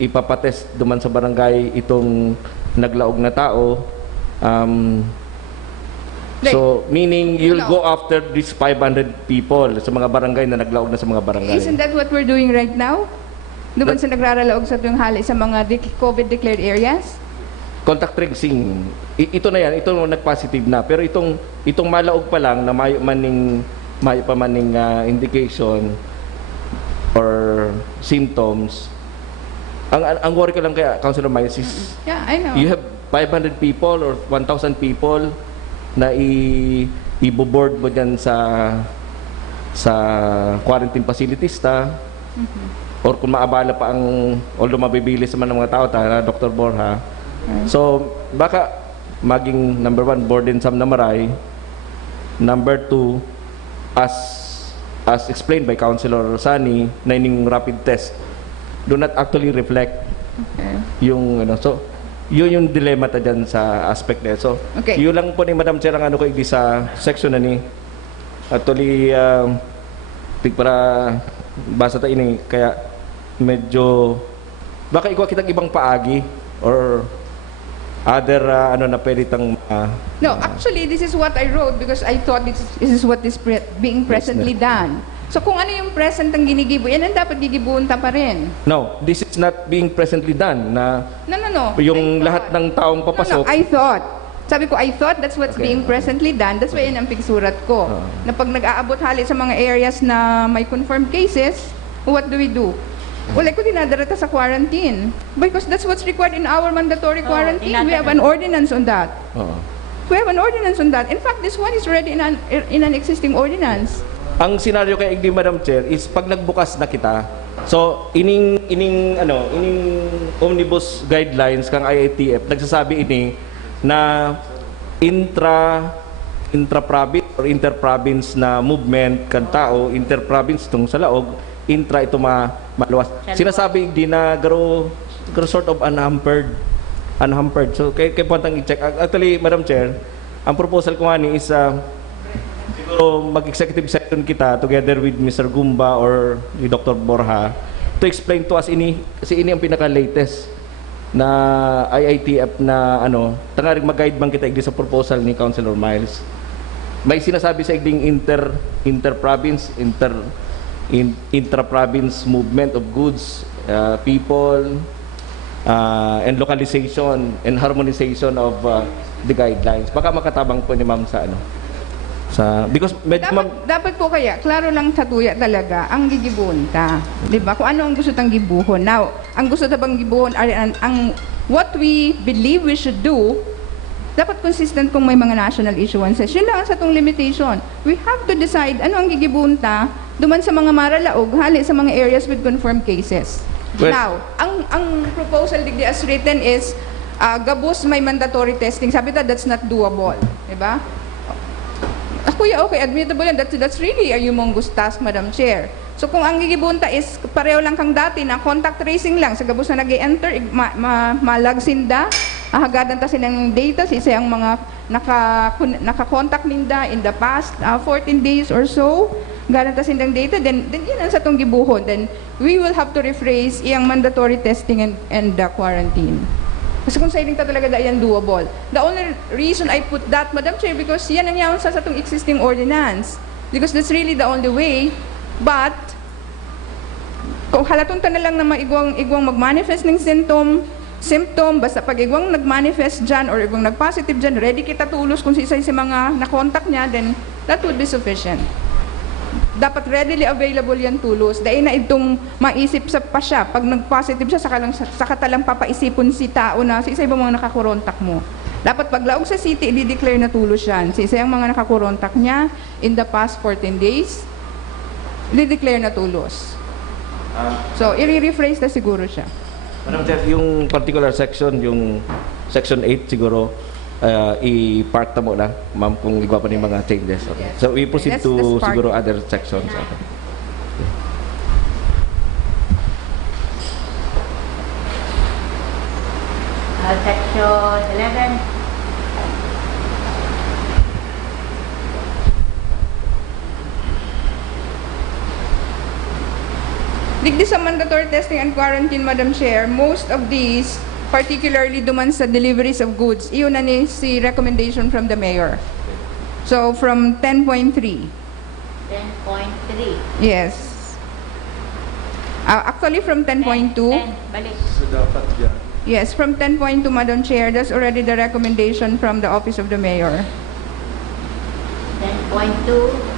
ipapatest duman sa barangay itong naglaog na tao. So, meaning you'll go after these 500 people sa mga barangay na naglaog na sa mga barangay. Isn't that what we're doing right now? Duman sa nagraralaog sa tuwing hali sa mga COVID declared areas? Contact tracing, ito na yan, ito nag-positive na. Pero itong malaog pa lang na mayo pa maning indication or symptoms, ang worry ko lang kaya, Councilor Miles, is Yeah, I know. you have 500 people or 1,000 people na i-board mo dyan sa quarantine facilities ta, or kung maabala pa although mabibilis naman ng mga tao ta, Dr. Borja. So, baka maging number 1, burdensome na maray. Number 2, as explained by Councilor Rosani, na yung rapid test do not actually reflect yung so yun yung dilemma ta dyan sa aspect na so yun lang po ni Madam Chair ang ko igdi sa section na ni actually para basa ta ini kaya medyo baka ikaw kitang ibang paagi or other ano na pwede tang No, actually, this is what I wrote because I thought this is what is being presently done. So kung ano yung present ang ginigibo, yan ang dapat gigibuhon ta pa rin. no, this is not being presently done na No. yung I lahat thought. ng taong No, papasok. I thought. Sabi ko, I thought that's what's Okay. being presently done. That's why yan ang pigsurat ko. Na pag nag-aabot hali sa mga areas na may confirmed cases, what do we do? Wala ko dinadarata sa quarantine. Because that's what's required in our mandatory quarantine. We have an ordinance on that. Oo. We have an ordinance on that. In fact, this one is already in an existing ordinance. Ang senaryo kay Igdi, Madam Chair, is pag nagbukas na kita, so ining omnibus guidelines kang IATF nagsasabi ini na intra-province or inter-province na movement kan tao, inter-province tong sa laog, intra ito maluwas. Sinasabi din na garo sort of unhampered. So kay puntang i-check. Actually, Madam Chair, ang proposal ko nga ni is siguro mag-executive session kita together with Mr. Gumba or ni Dr. Borja to explain to us ini kasi ini ang pinaka-latest na IITF na tangaring mag-guide man kita igdi sa proposal ni Councilor Miles. May sinasabi sa igding inter-province, intra-province movement of goods, people, and localization and harmonization of the guidelines. Baka makatabang po ni Ma'am because Dapat po kaya, klaro lang tatuya talaga ang gigibuhon ta. Diba? Kung ano ang gusto tang gibuhon. Now, ang gusto ta bang gibuhon, what we believe we should do, dapat consistent kung may mga national issuances. Yun lang sa itong limitation. We have to decide ano ang gigibuhon ta duman sa mga maralaog, hali sa mga areas with confirmed cases. Well, Now, ang proposal digdi as written is, gabos may mandatory testing. Sabi ta, that's not doable. Diba? Kuya, okay, admittable yan. That's really a humongous task, Madam Chair. So kung ang gigibunta is pareho lang kang dati na contact tracing lang, sa gabos na nag-enter, malagsinda, ahagadan ta silang data, sa isang mga naka-contact ninda in the past 14 days or so, gadan ta silang data, then yun ang sa itong gibuhon. Then we will have to rephrase iyang mandatory testing and the quarantine. Kasi kung sa iling talaga yan doable. The only reason I put that, Madam Chair, because yan ang yawan sa itong existing ordinance. Because that's really the only way. But, kung halatong na lang na igwang mag-manifest ng symptom, basta pag igwang nag-manifest dyan or igwang nag-positive dyan, ready kita tulos kung sa mga na-contact niya, then that would be sufficient. Dapat readily available yan tulos. Dahil na itong maisip sa pa siya. Pag nag-positive siya, saka talang papaisipon si tao na sa isa ibang mga nakakurontak mo. Dapat paglaog sa city, i-declare na tulos yan. Sa isa yung mga nakakurontak niya in the past 14 days, i-declare na tulos. So, i-rephrase na siguro siya. Madam Chair, yung particular section, yung section 8 siguro, i-park ta mo na, ma'am, kung igwa pa ni mga changes. Okay. Yes. So we proceed Let's to park siguro it. other sections. Okay. Section 11. Digdi sa mandatory testing and quarantine, Madam Chair, most of these, particularly duman sa deliveries of goods, iyon na ni si recommendation from the mayor. So, from 10.3. 10.3. Yes. Actually, from 10.2. 10, balik. Yes, from 10.2, Madam Chair, that's already the recommendation from the Office of the Mayor. 10.2.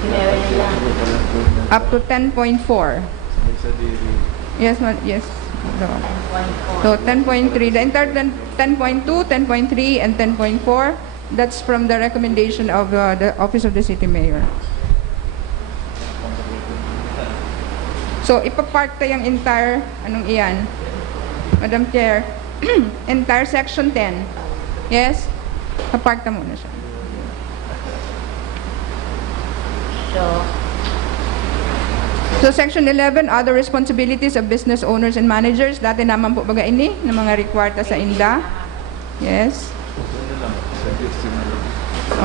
Meron lang. Up to 10.4. Yes, yes. No. 10.4. So 10.3, the entire 10.2, 10.3, and 10.4, that's from the recommendation of the Office of the City Mayor. So ipapark tayong entire, anong iyan? Madam Chair, entire section 10. Yes? Papark ta muna siya. So section 11, other responsibilities of business owners and managers. Dati naman po baga ini, ng mga required sa INDA. Yes. Okay.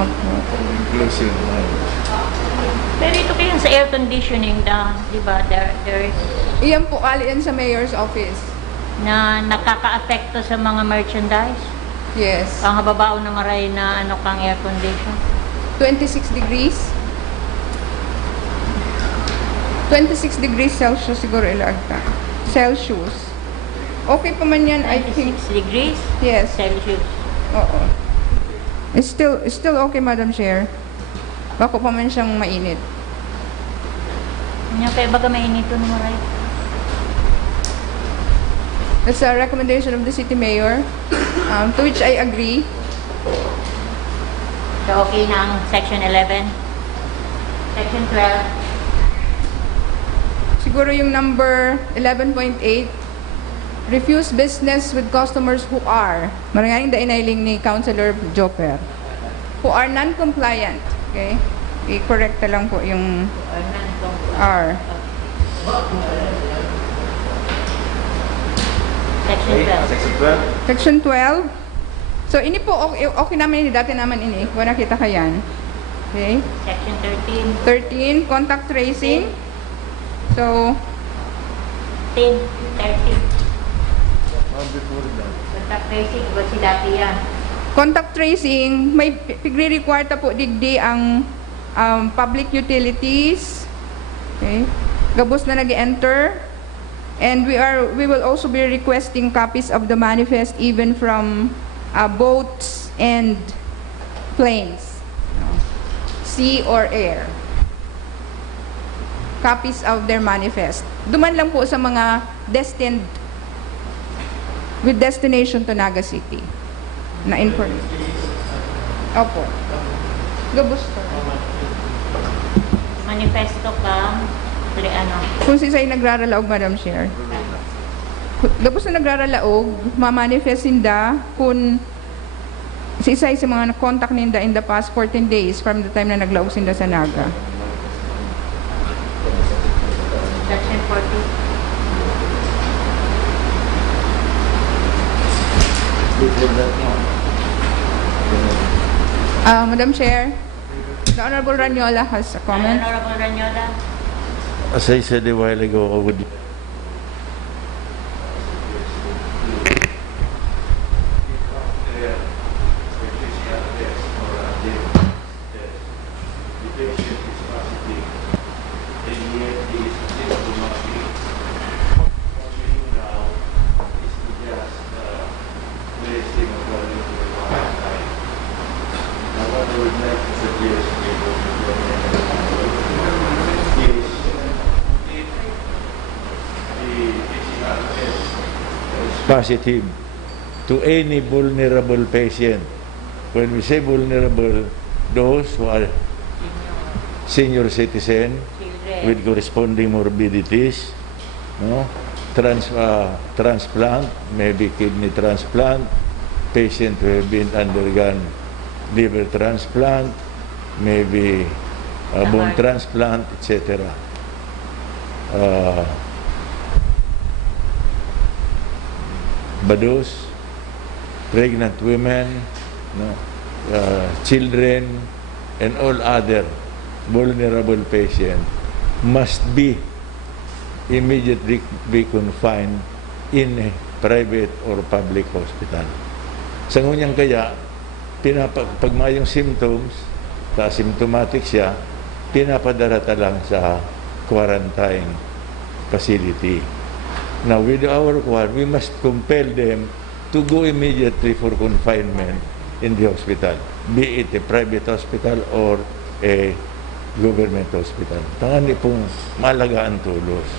Pero ito kayang sa air conditioning na, di ba, there is Iyan po, ali yan sa mayor's office. na nakaka-apekto sa mga merchandise. Yes. Ang hababao na maray na ano kang air condition. 26 degrees. 26 degrees Celsius siguro ilagta. Celsius. Okay pa man yan, I think. 26 degrees Yes. Celsius. Oo. It's still okay, Madam Chair. Bako pa man siyang mainit. Kanya kaya baga mainito na maray. That's a recommendation of the city mayor, to which I agree. So okay na ang section 11. Section 12. Siguro yung number 11.8, refuse business with customers who are, maraming dainailing ni Councilor Joper, who are non-compliant. Okay? I-correct na lang po yung R. Section 12. Section 12. So, ini po, okay naman ini, dati naman ini. Wala kita kayan. Okay? Section 13. 13, contact tracing. So, 10, 13. Contact tracing, ba si dati yan? contact tracing, may pigre-require ta po digdi ang public utilities. Okay? Gabos na nag-enter. And we will also be requesting copies of the manifest even from boats and planes, sea or air. Copies of their manifest. Duman lang po sa mga with destination to Naga City na information. Opo. Gabos to. Manifesto ka, ano? Kung si Say nagraralaog, Madam Chair. Gabos na nagraralaog, mamanifest ninda kung si Say sa mga contact ninda in the past 14 days from the time na naglaog sinda sa Naga. Section 40. Madam Chair, the Honorable Ranyola has a comment. Honorable Ranyola. As I said a while ago, I would positive to any vulnerable patient. When we say vulnerable, those who are senior citizen with corresponding morbidities, no? Transplant, maybe kidney transplant, patient who have been undergone liver transplant, maybe bone transplant, etc. Bados, pregnant women, no, children, and all other vulnerable patients must be immediately be confined in a private or public hospital. Sa ngunyang kaya, pag mayong symptoms, symptomatic siya, pinapadala lang sa quarantine facility. Now, with our quad, we must compel them to go immediately for confinement in the hospital, be it a private hospital or a government hospital. Tangani pong malagaan tulos.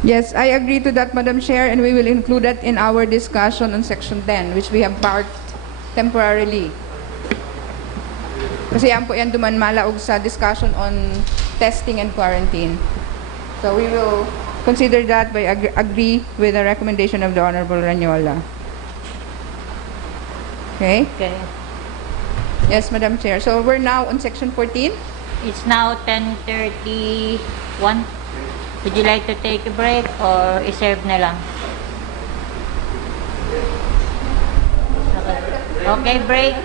Yes, I agree to that, Madam Chair, and we will include that in our discussion on Section 10, which we have parked temporarily. Kasi yan po yan duman malaog sa discussion on testing and quarantine. So we will consider that by agree with the recommendation of the Honorable Ranyola. Okay? Okay. Yes, Madam Chair. So we're now on Section 14. It's now 10:31. Would you like to take a break or i-serve na lang? Okay, break.